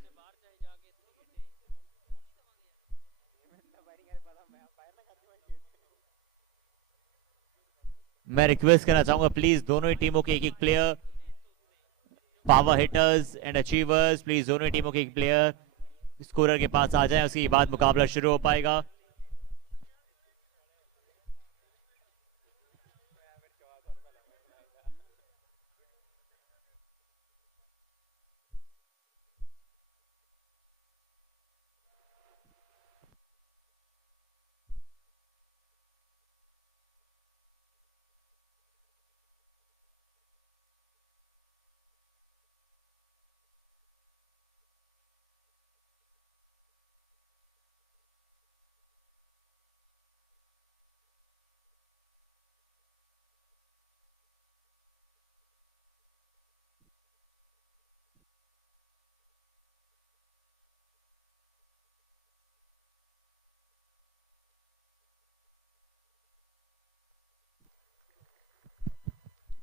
मैं रिक्वेस्ट करना चाहूंगा प्लीज दोनों ही टीमों के एक एक player power hitters and achievers please दोनों ही टीमों के एक प्लेयर स्कोरर के पास आ जाएं। उसके बाद मुकाबला शुरू हो पाएगा।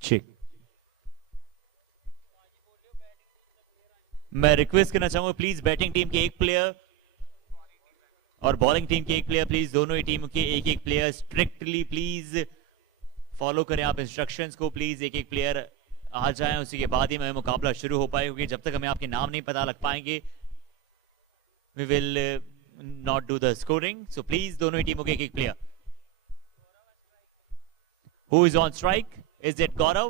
ठीक, मैं रिक्वेस्ट करना चाहूंगा प्लीज बैटिंग टीम के एक प्लेयर और बॉलिंग टीम के एक प्लेयर प्लीज दोनों ही टीम के एक एक प्लेयर स्ट्रिक्टली प्लीज फॉलो करें आप इंस्ट्रक्शंस को। प्लीज एक एक प्लेयर आ जाएं, उसी के बाद ही हमें मुकाबला शुरू हो पाएगा क्योंकि जब तक हमें आपके नाम नहीं पता लग पाएंगे we will not do the scoring. So please दोनों ही टीमों के एक एक player. Who is on strike? Is it Gaurav?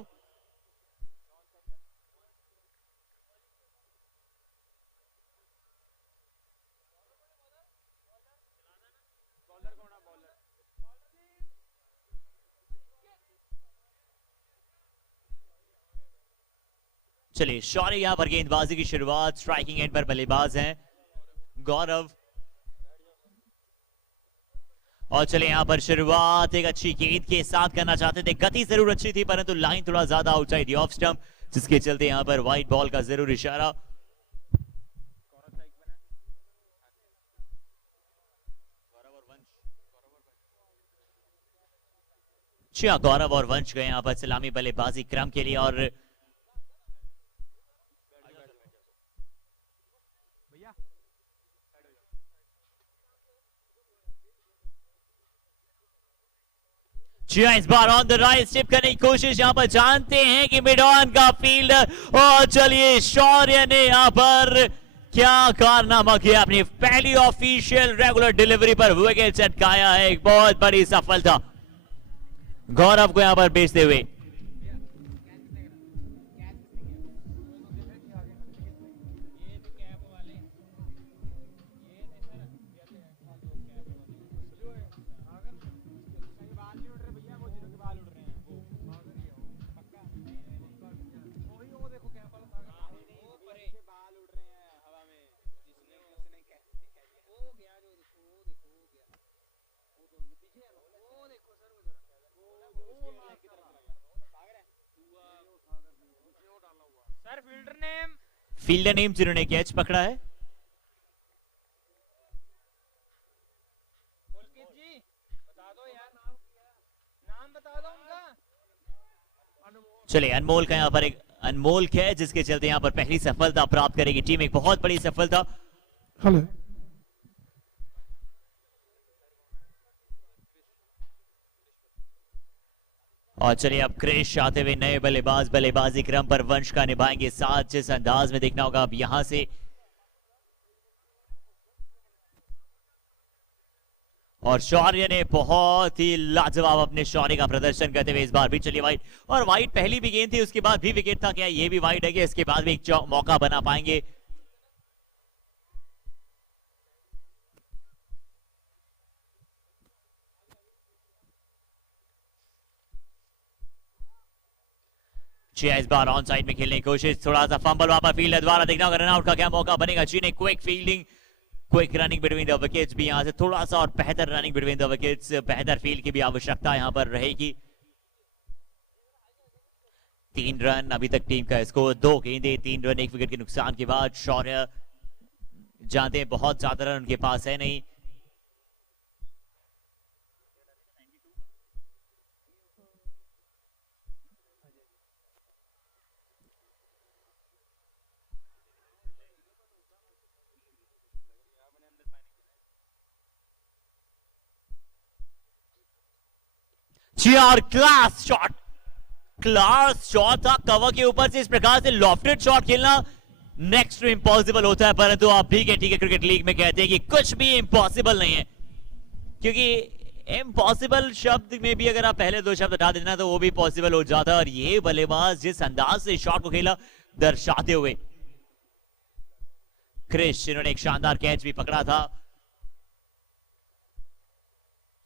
चलिए शौर्य यहां पर गेंदबाजी की शुरुआत, स्ट्राइकिंग एंड पर बल्लेबाज हैं गौरव। और चले यहां पर शुरुआत एक अच्छी गेंद के साथ करना चाहते थे, गति जरूर अच्छी थी परंतु लाइन थोड़ा ज्यादा ऊंचाई थी ऑफ स्टंप, जिसके चलते यहां पर वाइड बॉल का जरूर इशारा। गौरव और वंश गए यहां पर सलामी बल्लेबाजी क्रम के लिए और इस बार ऑन द राइट स्टेप करने की कोशिश यहां पर, जानते हैं कि मिड ऑन का फील्डर। और चलिए शौर्य ने यहां पर क्या कारनामा किया, अपनी पहली ऑफिशियल रेगुलर डिलीवरी पर विकेट चटकाया है, एक बहुत बड़ी सफलता गौरव को यहां पर बेचते हुए। फील्डर नेम जिन्होंने कैच पकड़ा है चलिए अनमोल का यहां पर एक अनमोल कैच, जिसके चलते यहां पर पहली सफलता प्राप्त करेगी टीम, एक बहुत बड़ी सफलता। हेलो और चलिए अब क्रिश आते हुए नए बल्लेबाज बल्लेबाजी क्रम पर वंश का निभाएंगे साथ, जिस अंदाज में देखना होगा अब यहां से। और शौर्य ने बहुत ही लाजवाब अपने शौर्य का प्रदर्शन करते हुए इस बार भी चलिए वाइड, और वाइड पहली भी गेंद थी उसके बाद भी विकेट था, क्या ये भी वाइड है कि इसके बाद भी एक मौका बना पाएंगे? इस बार ऑन साइड में खेलने की कोशिश, थोड़ा सा फंबल वहां पर फील्डर द्वारा, देखना होगा रन आउट का क्या मौका बनेगा। जी ने quick fielding, quick running between the wickets भी यहां से थोड़ा सा और बेहतर रनिंग बिटवीन द विकेट्स, बेहतर फील्ड की भी आवश्यकता यहां पर रहेगी। 3 रन अभी तक टीम का स्कोर, 2 गेंदे 3 रन 1 विकेट के नुकसान के बाद। शौर्य जानते हैं बहुत ज्यादा रन उनके पास है नहीं, जी और क्लास शॉट, क्लास शॉट था कवर के ऊपर से। इस प्रकार से लॉफ्टेड शॉट खेलना नेक्स्ट टू इम्पॉसिबल होता है, परंतु आप ठीक है क्रिकेट लीग में कहते हैं कि कुछ भी इम्पॉसिबल नहीं है, क्योंकि इम्पॉसिबल शब्द में भी अगर आप पहले दो शब्द हटा देना तो वो भी पॉसिबल हो जाता है। और ये बल्लेबाज जिस अंदाज से शॉट को खेला दर्शाते हुए क्रिश, इन्होंने एक शानदार कैच भी पकड़ा था।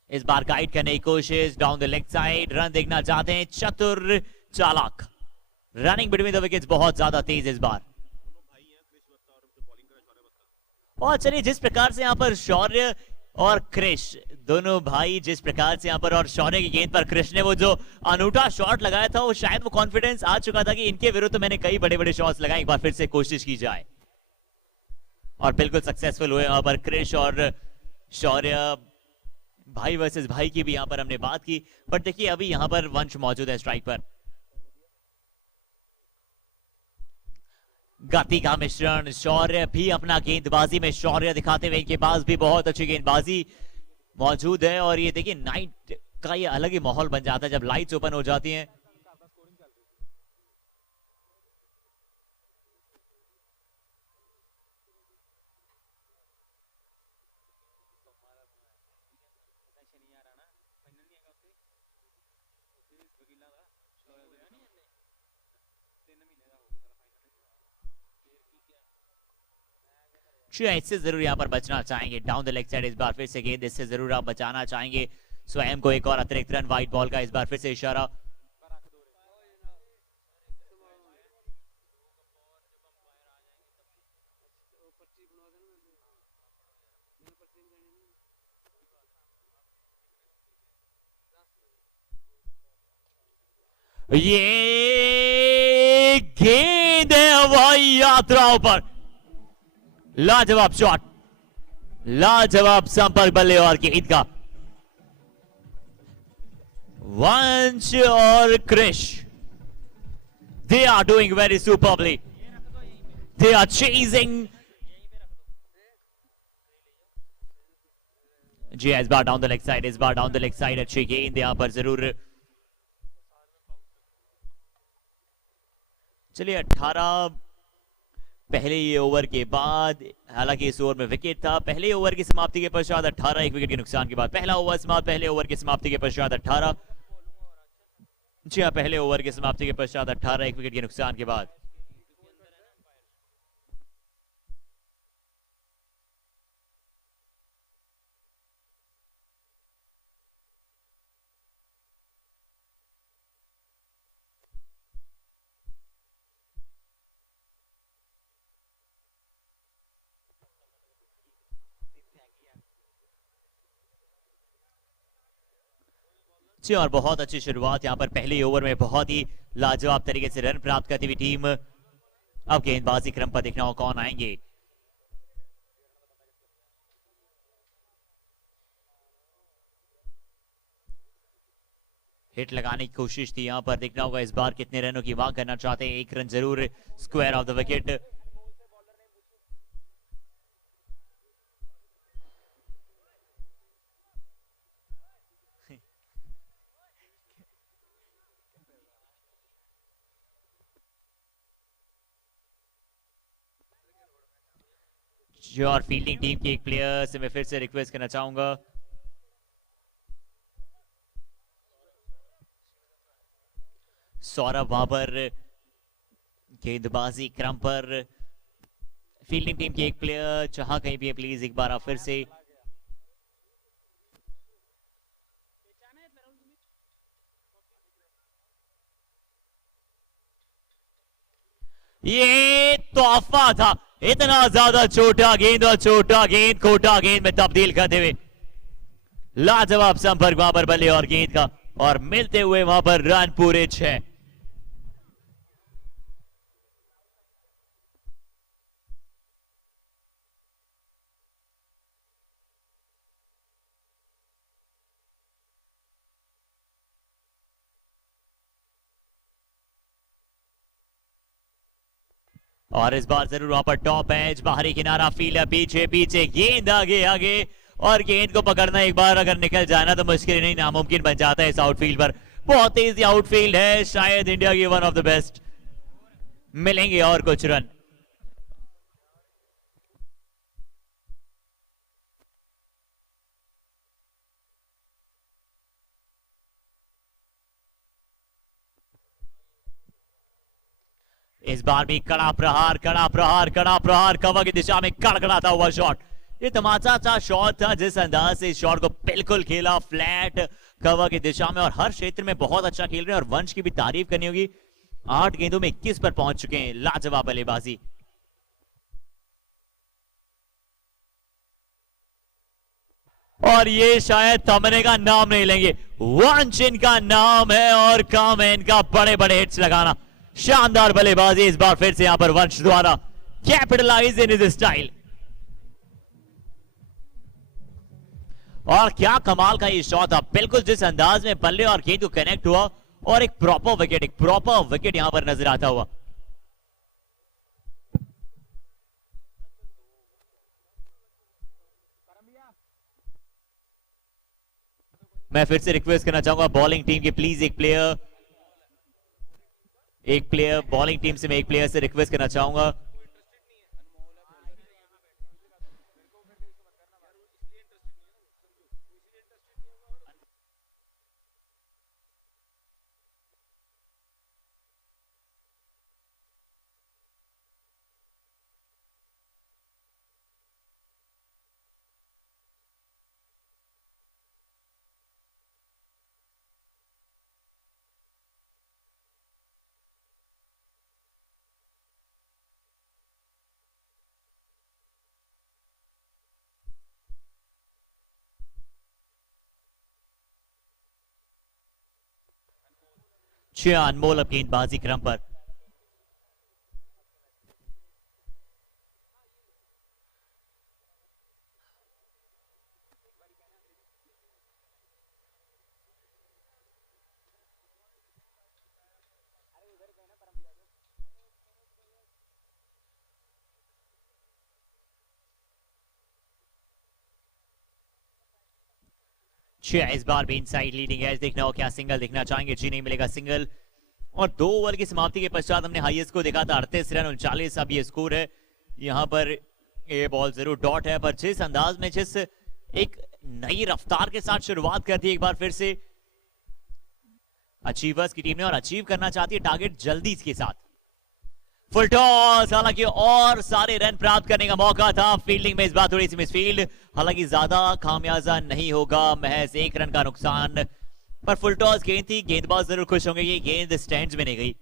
इस बार गाइड करने की कोशिश down the leg side, run देखना चाहते हैं चतुर चालाक। रनिंग बिटवीन द विकेट्स बहुत ज्यादा तेज इस बार। और चलिए जिस प्रकार से यहां पर शौर्य और क्रिश दोनों भाई, जिस प्रकार से यहां पर, और शौर्य की गेंद पर क्रिश ने वो जो अनूठा शॉट लगाया था, वो शायद वो कॉन्फिडेंस आ चुका था कि इनके विरुद्ध मैंने कई बड़े बड़े शॉट्स लगाए, एक बार फिर से कोशिश की जाए, और बिल्कुल सक्सेसफुल हुए यहां पर क्रिश और शौर्य। भाई वर्सेस भाई की भी यहां पर हमने बात की, बट देखिए अभी यहां पर वंश मौजूद है स्ट्राइक पर। गति का मिश्रण, शौर्य भी अपना गेंदबाजी में शौर्य दिखाते हुए, इनके पास भी बहुत अच्छी गेंदबाजी मौजूद है। और ये देखिए नाइट का ये अलग ही माहौल बन जाता है जब लाइट्स ओपन हो जाती हैं। इससे जरूर यहां पर बचना चाहेंगे। डाउन द लेग साइड इस बार फिर से गेंद, इससे जरूर आप बचाना चाहेंगे स्वयं को। एक और अतिरिक्त रन, वाइट बॉल का इस बार फिर से इशारा। ये गेंद है हवाई यात्राओं पर, लाजवाब शॉट, लाजवाब संपर्क बल्ले और गेंद का। वंश और Krrish, they are doing very superbly, they are chasing। जी इस बार डाउन द लेग साइड, इस बार डाउन द लेग साइड, अच्छी गेंद यहां पर जरूर। चलिए 18 पहले ये ओवर के बाद, हालांकि इस ओवर में विकेट था। पहले ओवर की समाप्ति के पश्चात 18, एक विकेट के नुकसान के बाद पहला ओवर समाप्त। पहले ओवर की समाप्ति के पश्चात 18, जी हाँ, पहले ओवर की समाप्ति के पश्चात 18, एक विकेट के नुकसान के बाद। जी और बहुत अच्छी शुरुआत यहां पर पहले ओवर में, बहुत ही लाजवाब तरीके से रन प्राप्त करती हुई टीम। अब गेंदबाजी क्रम पर देखना हो कौन आएंगे। हिट लगाने की कोशिश थी, यहां पर देखना होगा इस बार कितने रनों की मांग करना चाहते हैं। एक रन जरूर स्क्वायर ऑफ द विकेट। और फील्डिंग टीम के एक प्लेयर से मैं फिर से रिक्वेस्ट करना चाहूंगा, सौरभ वहां पर गेंदबाजी क्रम पर। फील्डिंग टीम के एक प्लेयर जहां कहीं भी है, प्लीज एक बार आप फिर से। ये तोहफा था, इतना ज्यादा छोटा गेंद और छोटा गेंद खोटा गेंद में तब्दील करते हुए लाजवाब संपर्क वहां पर बल्ले और गेंद का, और मिलते हुए वहां पर रन पूरे 6। और इस बार जरूर वहां पर टॉप एज, बाहरी किनारा, फील्डर पीछे पीछे, गेंद आगे आगे, और गेंद को पकड़ना एक बार अगर निकल जाए ना तो मुश्किल नहीं नामुमकिन बन जाता है इस आउटफील्ड पर। बहुत तेज आउटफील्ड है, शायद इंडिया की वन ऑफ द बेस्ट। मिलेंगे और कुछ रन। इस बार भी कड़ा प्रहार, कड़ा प्रहार, कड़ा प्रहार, कवर की दिशा में कड़कड़ाता हुआ शॉट। ये तमाचा शॉट था, जिस अंदाज से इस शॉट को बिल्कुल खेला फ्लैट कवर की दिशा में, और हर क्षेत्र में बहुत अच्छा खेल रहे हैं। और वंश की भी तारीफ करनी होगी, 8 गेंदों में 21 पर पहुंच चुके हैं। लाजवाब बल्लेबाजी। और ये शायद थमने का नाम नहीं लेंगे। वंश इनका नाम है और काम है इनका बड़े बड़े हिट्स लगाना। शानदार बल्लेबाजी इस बार फिर से यहां पर वंश द्वारा, कैपिटलाइज इन हिज स्टाइल। और क्या कमाल का ये शॉट था, बिल्कुल जिस अंदाज में बल्ले और गेंद को कनेक्ट हुआ, और एक प्रॉपर विकेट यहां पर नजर आता हुआ। मैं फिर से रिक्वेस्ट करना चाहूंगा बॉलिंग टीम की, प्लीज एक प्लेयर बॉलिंग टीम से मैं एक प्लेयर से रिक्वेस्ट करना चाहूंगा। अनमोल अब गेंदबाजी क्रम पर। इस बार भी इनसाइड लीडिंग एज देखना हो, क्या सिंगल देखना चाहेंगे? जी नहीं मिलेगा सिंगल। और 2 ओवर की समाप्ति के पश्चात हमने हाईएस्ट को देखा था 38 रन 39, अब ये स्कोर है। यहां पर ये बॉल जरूर डॉट है, पर जिस अंदाज में, जिस एक नई रफ्तार के साथ शुरुआत करती है एक बार फिर से अचीवर्स की टीम ने, और अचीव करना चाहती है टारगेट जल्दी के साथ। फुल टॉस, हालांकि और सारे रन प्राप्त करने का मौका था। फील्डिंग में इस बार थोड़ी सी मिसफील्ड, हालांकि ज्यादा खामियाजा नहीं होगा, महज 1 रन का नुकसान। पर फुल टॉस गेंद थी, गेंदबाज जरूर खुश होंगे, ये गेंद स्टैंड्स में नहीं गई।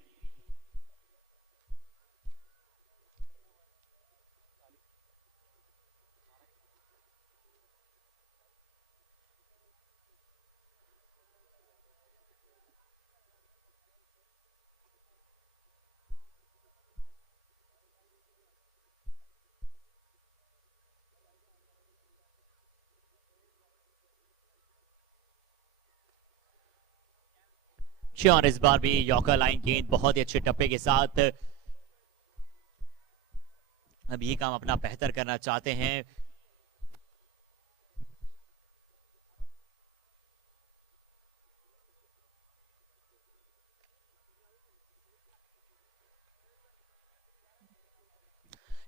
और इस बार भी यॉर्कर लाइन गेंद बहुत ही अच्छे टप्पे के साथ। अब ये काम अपना बेहतर करना चाहते हैं।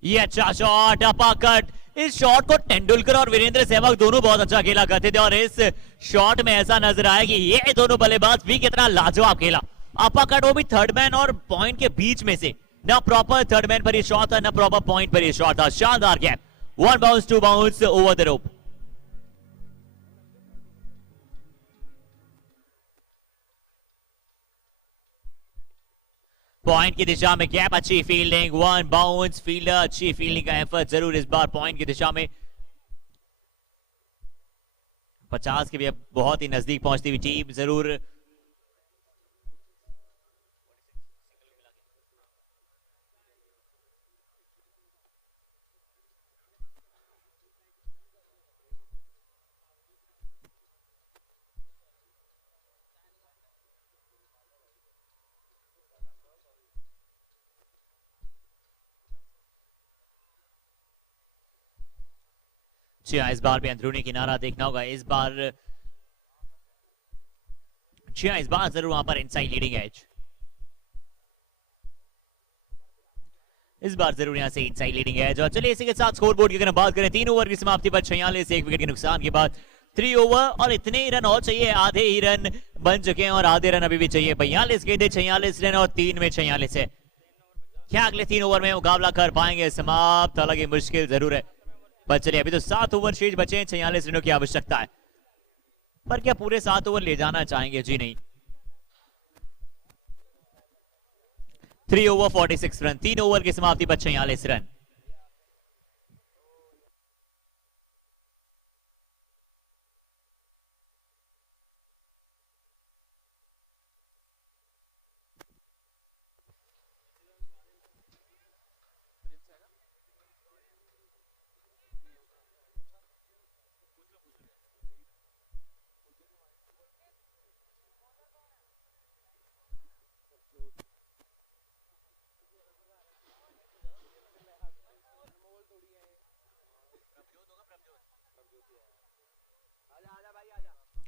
ये अच्छा शॉट, अपाकट। इस शॉट को तेंदुलकर और वीरेंद्र सहवाग दोनों बहुत अच्छा खेला करते थे, और इस शॉट में ऐसा नजर आया कि ये दोनों बल्लेबाज भी कितना लाजवाब खेला। अपाकट, वो भी थर्ड मैन और पॉइंट के बीच में से, ना प्रॉपर थर्ड मैन पर ये शॉट था, ना प्रॉपर पॉइंट पर ये शॉट था। शानदार gap, 1 bounce 2 bounce over the rope. Point की दिशा में गैप, अच्छी फील्डिंग, 1 बाउंस, फील्डर अच्छी फील्डिंग का एफर्ट जरूर इस बार पॉइंट की दिशा में। 50 के भी अब बहुत ही नजदीक पहुंचती हुई टीम जरूर। जी हाँ, इस बार भी अंदरूनी किनारा देखना होगा। इस बार जी हाँ, इस बार जरूर वहां पर इनसाइड लीडिंग एज। इस बार जरूर यहां से इनसाइड लीडिंग एज। और चलिए इसी के साथ स्कोर बोर्ड की अगर बात करें, 3 ओवर की समाप्ति पर 46, 1 विकेट के नुकसान के बाद 3 ओवर और इतने ही रन और चाहिए। आधे ही रन बन चुके हैं और आधे रन अभी भी चाहिए। 42 गेंदे, 46 रन और 3 में 46 है। क्या अगले 3 ओवर में मुकाबला कर पाएंगे समाप्त? हालांकि मुश्किल जरूर है, पर चलिए अभी तो 7 ओवर शेष बचे हैं। 46 रनों की आवश्यकता है, पर क्या पूरे 7 ओवर ले जाना चाहेंगे? जी नहीं। 3 ओवर 46 रन, 3 ओवर की समाप्ति पर 46 रन।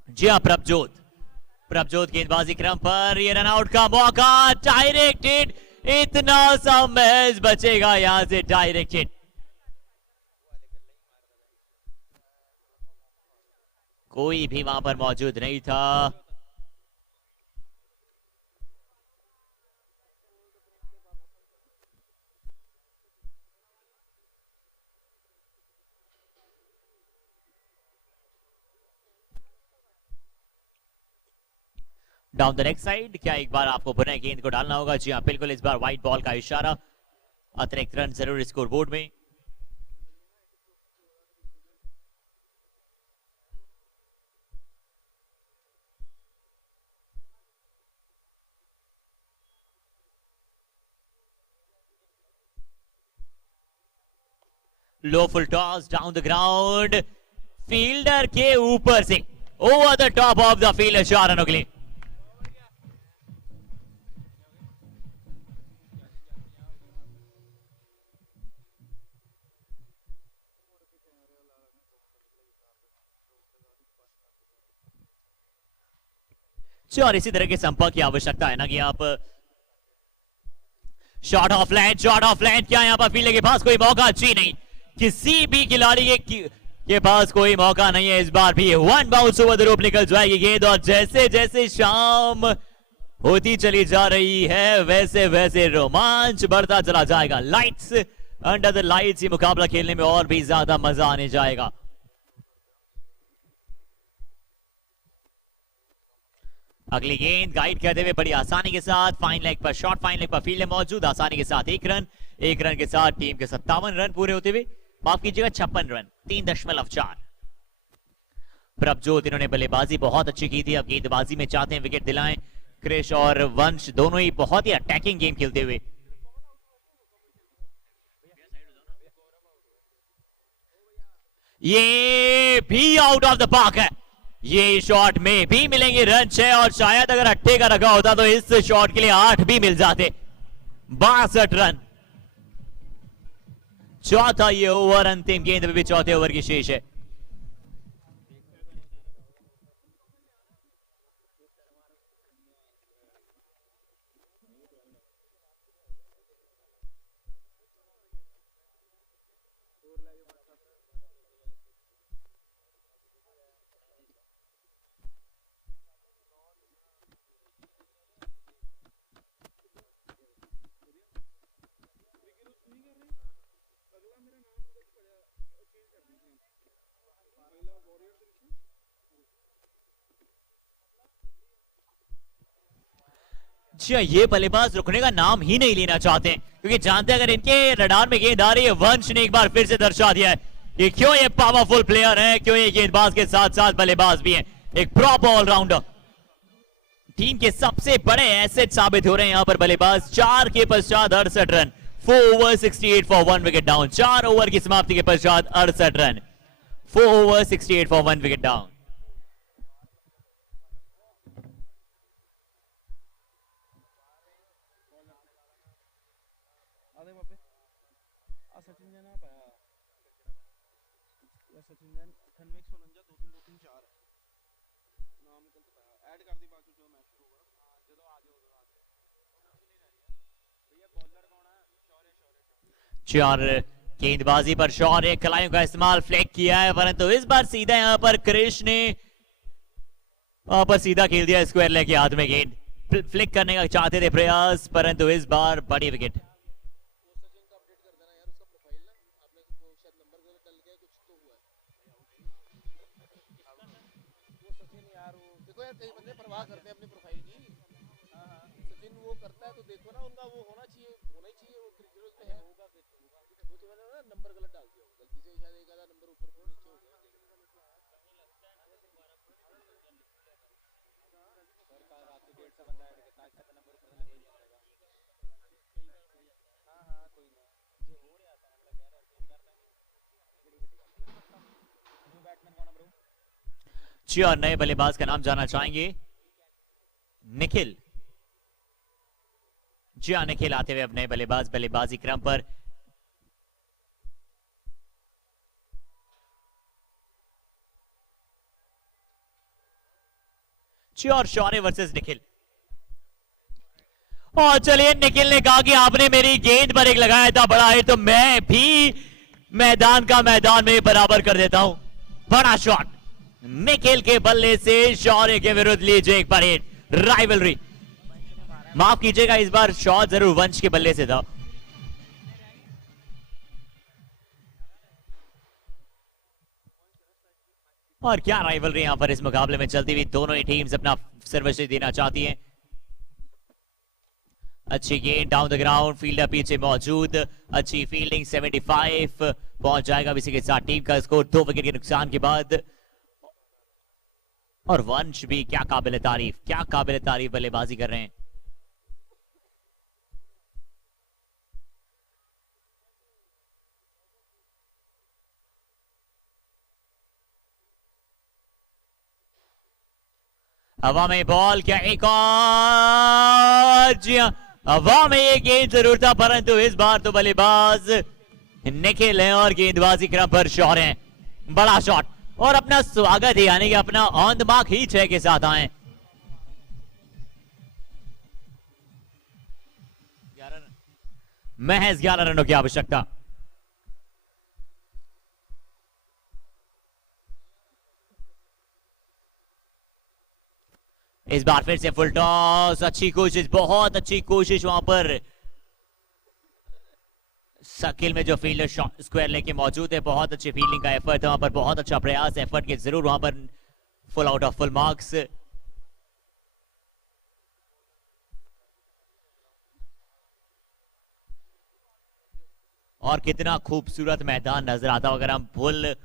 जी हाँ, प्रभजोत गेंदबाजी क्रम पर ये रन आउट का मौका, डायरेक्टेड। इतना सा मैच बचेगा यहां से, डायरेक्टेड। कोई भी वहां पर मौजूद नहीं था। डाउन द नेक्स्ट साइड, क्या एक बार आपको पुनः गेंद को डालना होगा? जी हाँ, बिल्कुल। इस बार व्हाइट बॉल का इशारा, अतिरिक्त रन जरूर स्कोर बोर्ड में। Low full toss down the ground, fielder के ऊपर से over the top of the field, 4 रनों के लिए। और इसी तरह के संपर्क की आवश्यकता है ना कि आप शॉट ऑफ लैंड, क्या यहां पर फील्डर के पास कोई मौका? जी नहीं, किसी भी खिलाड़ी के पास कोई मौका नहीं है। इस बार भी 1 बाउंस ओवर द रोप निकल जाएगी गेंद, और जैसे जैसे शाम होती चली जा रही है वैसे वैसे रोमांच बढ़ता चला जाएगा। लाइट्स, अंडर द लाइट्स ये मुकाबला खेलने में और भी ज्यादा मजा आने जाएगा। अगली गेंद गाइड करते हुए बड़ी आसानी के साथ फाइन लेग पर शॉट, फाइन लेग पर फील्ड मौजूद, आसानी के साथ एक रन के साथ टीम के 57 रन पूरे होते हुए, माफ कीजिएगा 56 रन, 3.4। प्रभजोत, इन्होंने बल्लेबाजी बहुत अच्छी की थी, अब गेंदबाजी में चाहते हैं विकेट दिलाएं। क्रिश और वंश दोनों ही बहुत ही अटैकिंग गेम खेलते हुए। ये भी आउट ऑफ द पार्क है। ये शॉट में भी मिलेंगे रन 6, और शायद अगर 8 का रखा होता तो इस शॉट के लिए 8 भी मिल जाते। 62 रन, चौथा ये ओवर, अंतिम गेंद भी चौथे ओवर की शेष है। ये बल्लेबाज रुकने का नाम ही नहीं लेना चाहते, क्योंकि जानते हैं अगर इनके रडार में गेंद आ रही है, वंश ने एक बार फिर से दर्शा दिया है कि क्यों ये पावरफुल प्लेयर है, क्यों ये गेंदबाज के साथ साथ बल्लेबाज भी हैं, एक प्रॉपर ऑलराउंडर। टीम के सबसे बड़े एसेट साबित हो रहे हैं यहां पर बल्लेबाज। 4 के पश्चात 68 run, 4 over 68 for 1 wicket down. 4 over की समाप्ति के पश्चात 68 run, 4 over 68 for 1 wicket down. Sachin Jain 98 49 23 24 नाम गलत पाया ऐड कर दी बाद जो मैच शुरू होगा ਜਦੋਂ ਆ ਜਾਓ ਉਦੋਂ ਆ ਜਾਓ भैया बॉलर कौन है शौर्य चार गेंदबाजी पर शौर्य कलाइयों का इस्तेमाल फ्लैग किया है, परंतु इस बार सीधा यहां पर क्रिश ने वहां पर सीधा खेल दिया स्क्वायर लेग के हाथ में गेंद फ्लिक करने का चाहते थे प्रयास, परंतु इस बार बड़ी विकेट। सचिन का अपडेट कर देना यार उसका प्रोफाइल ना आपने शायद नंबर गलत डल गया कुछ तो हुआ वो सचिन यार वो देखो यार कई बंदे परवाह करते हैं अपनी प्रोफाइल की हाँ सचिन वो करता है तो देखो ना उनका वो होना चाहिए वो क्रिकेट पे है होगा वो तो मैंने ना नंबर गलत डाल दिया गलती से शायद एक आधा नंबर ऊपर नीचे हो गया जी और नए बल्लेबाज का नाम जानना चाहेंगे निखिल। जी हाँ, निखिल आते हुए अब नए बल्लेबाज बल्लेबाजी क्रम पर। जी और शौर्य वर्सेस निखिल। और चलिए निखिल ने कहा कि आपने मेरी गेंद पर एक लगाया था बड़ा है तो मैं भी मैदान का मैदान में बराबर कर देता हूं। बड़ा शॉट निखिल के बल्ले से शौर्य के विरुद्ध लीजिए एक बार राइवलरी। माफ कीजिएगा इस बार शॉट जरूर वंश के बल्ले से था। और क्या राइवलरी यहां पर इस मुकाबले में चलती हुई, दोनों ही टीम्स अपना सर्वश्रेष्ठ देना चाहती हैं। अच्छी गेंद डाउन द ग्राउंड, फील्डर पीछे मौजूद, अच्छी फील्डिंग 75 पहुंच जाएगा। इसी के साथ टीम का स्कोर 2 विकेट के नुकसान के बाद। और वंश भी क्या काबिल तारीफ बल्लेबाजी कर रहे हैं। हवा में बॉल, क्या एक और, जी हाँ हवा में ये गेंद जरूर था, परंतु इस बार तो बल्लेबाज निखिल है और गेंदबाजी क्रम पर शौर्य है। बड़ा शॉट और अपना स्वागत ही यानी कि अपना ऑन द मार्क ही 6 के साथ आए। 11 महज 11 रनों की आवश्यकता। इस बार फिर से फुल टॉस, अच्छी कोशिश, बहुत अच्छी कोशिश वहां पर सर्किल में जो फील्डर स्क्वायर लेके मौजूद है। बहुत अच्छी फील्डिंग का एफर्ट है वहां पर, बहुत अच्छा प्रयास, एफर्ट के जरूर वहां पर full out of full marks. और कितना खूबसूरत मैदान नजर आता है अगर हम फुल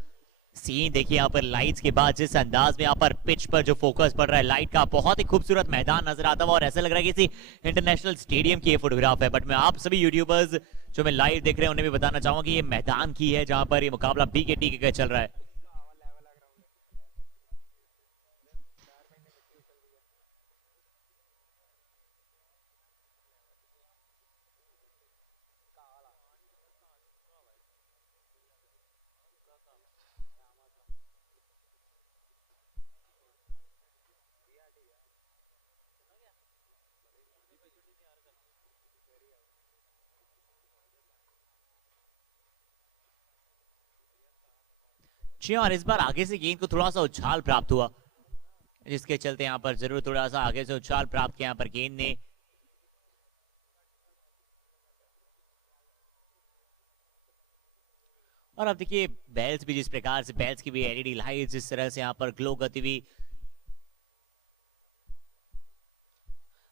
सीन देखिए यहाँ पर लाइट्स के बाद जिस अंदाज में यहाँ पर पिच पर जो फोकस पड़ रहा है लाइट का, बहुत ही खूबसूरत मैदान नजर आता है और ऐसा लग रहा है किसी इंटरनेशनल स्टेडियम की ये फोटोग्राफ है। बट मैं आप सभी यूट्यूबर्स जो मैं लाइव देख रहे हैं उन्हें भी बताना चाहूंगा कि ये मैदान की है जहां पर ये मुकाबला टी के चल रहा है। जी और इस बार आगे से गेंद को थोड़ा सा उछाल प्राप्त हुआ, जिसके चलते यहां पर जरूर थोड़ा सा आगे से उछाल प्राप्त किया यहां पर गेंद ने। और अब देखिए बेल्स भी जिस प्रकार से, बेल्स की भी एलईडी लाइट्स जिस तरह से यहां पर ग्लो करती हुई।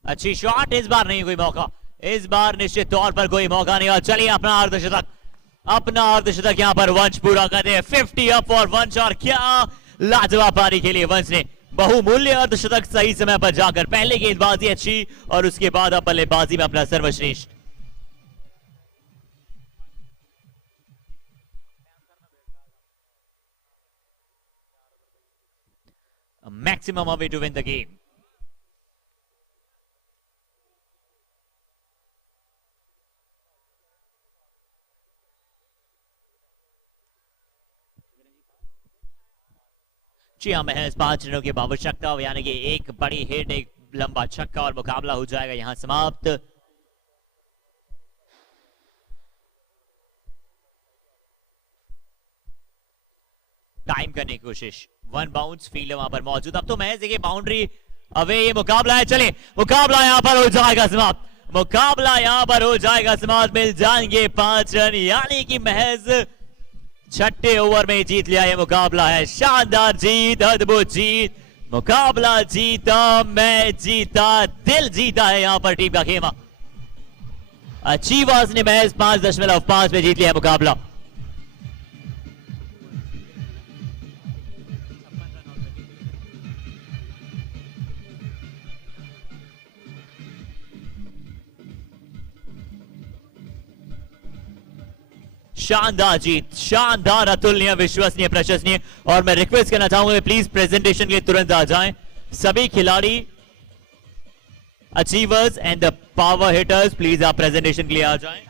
अच्छी शॉट, इस बार नहीं कोई मौका, इस बार निश्चित तौर पर कोई मौका नहीं। और चलिए अपना अर्धशतक यहां पर वंश पूरा करते हैं। 50 अप फॉर वंश और क्या लाजवाब पारी के लिए वंश ने बहुमूल्य अर्धशतक सही समय पर जाकर, पहले गेंदबाजी अच्छी और उसके बाद अब बल्लेबाजी में अपना सर्वश्रेष्ठ। Maximum away to win the game. जी हाँ, महज 5 रनों की आवश्यकता, यानी कि एक बड़ी हिट, एक लंबा छक्का और मुकाबला हो जाएगा यहां समाप्त। टाइम करने की कोशिश, 1 बाउंस, फील्ड वहां पर मौजूद। अब तो महज देखिए बाउंड्री अवे ये मुकाबला है। चलिए मुकाबला यहां पर हो जाएगा समाप्त, मुकाबला यहां पर हो जाएगा समाप्त। मिल जाएंगे 5 रन, यानी कि महज 6ठे ओवर में जीत लिया। ये मुकाबला है शानदार जीत, अद्भुत जीत, मुकाबला जीता, मैच जीता, दिल जीता है यहां पर टीम का खेमा। अचीवर्स ने महज 5.5 में जीत लिया मुकाबला। शानदार जीत, शानदार, अतुलनीय, विश्वसनीय, प्रशंसनीय। और मैं रिक्वेस्ट करना चाहूंगा प्लीज प्रेजेंटेशन के लिए तुरंत आ जाएं सभी खिलाड़ी, achievers and the power hitters, please आप प्रेजेंटेशन के लिए आ जाएं।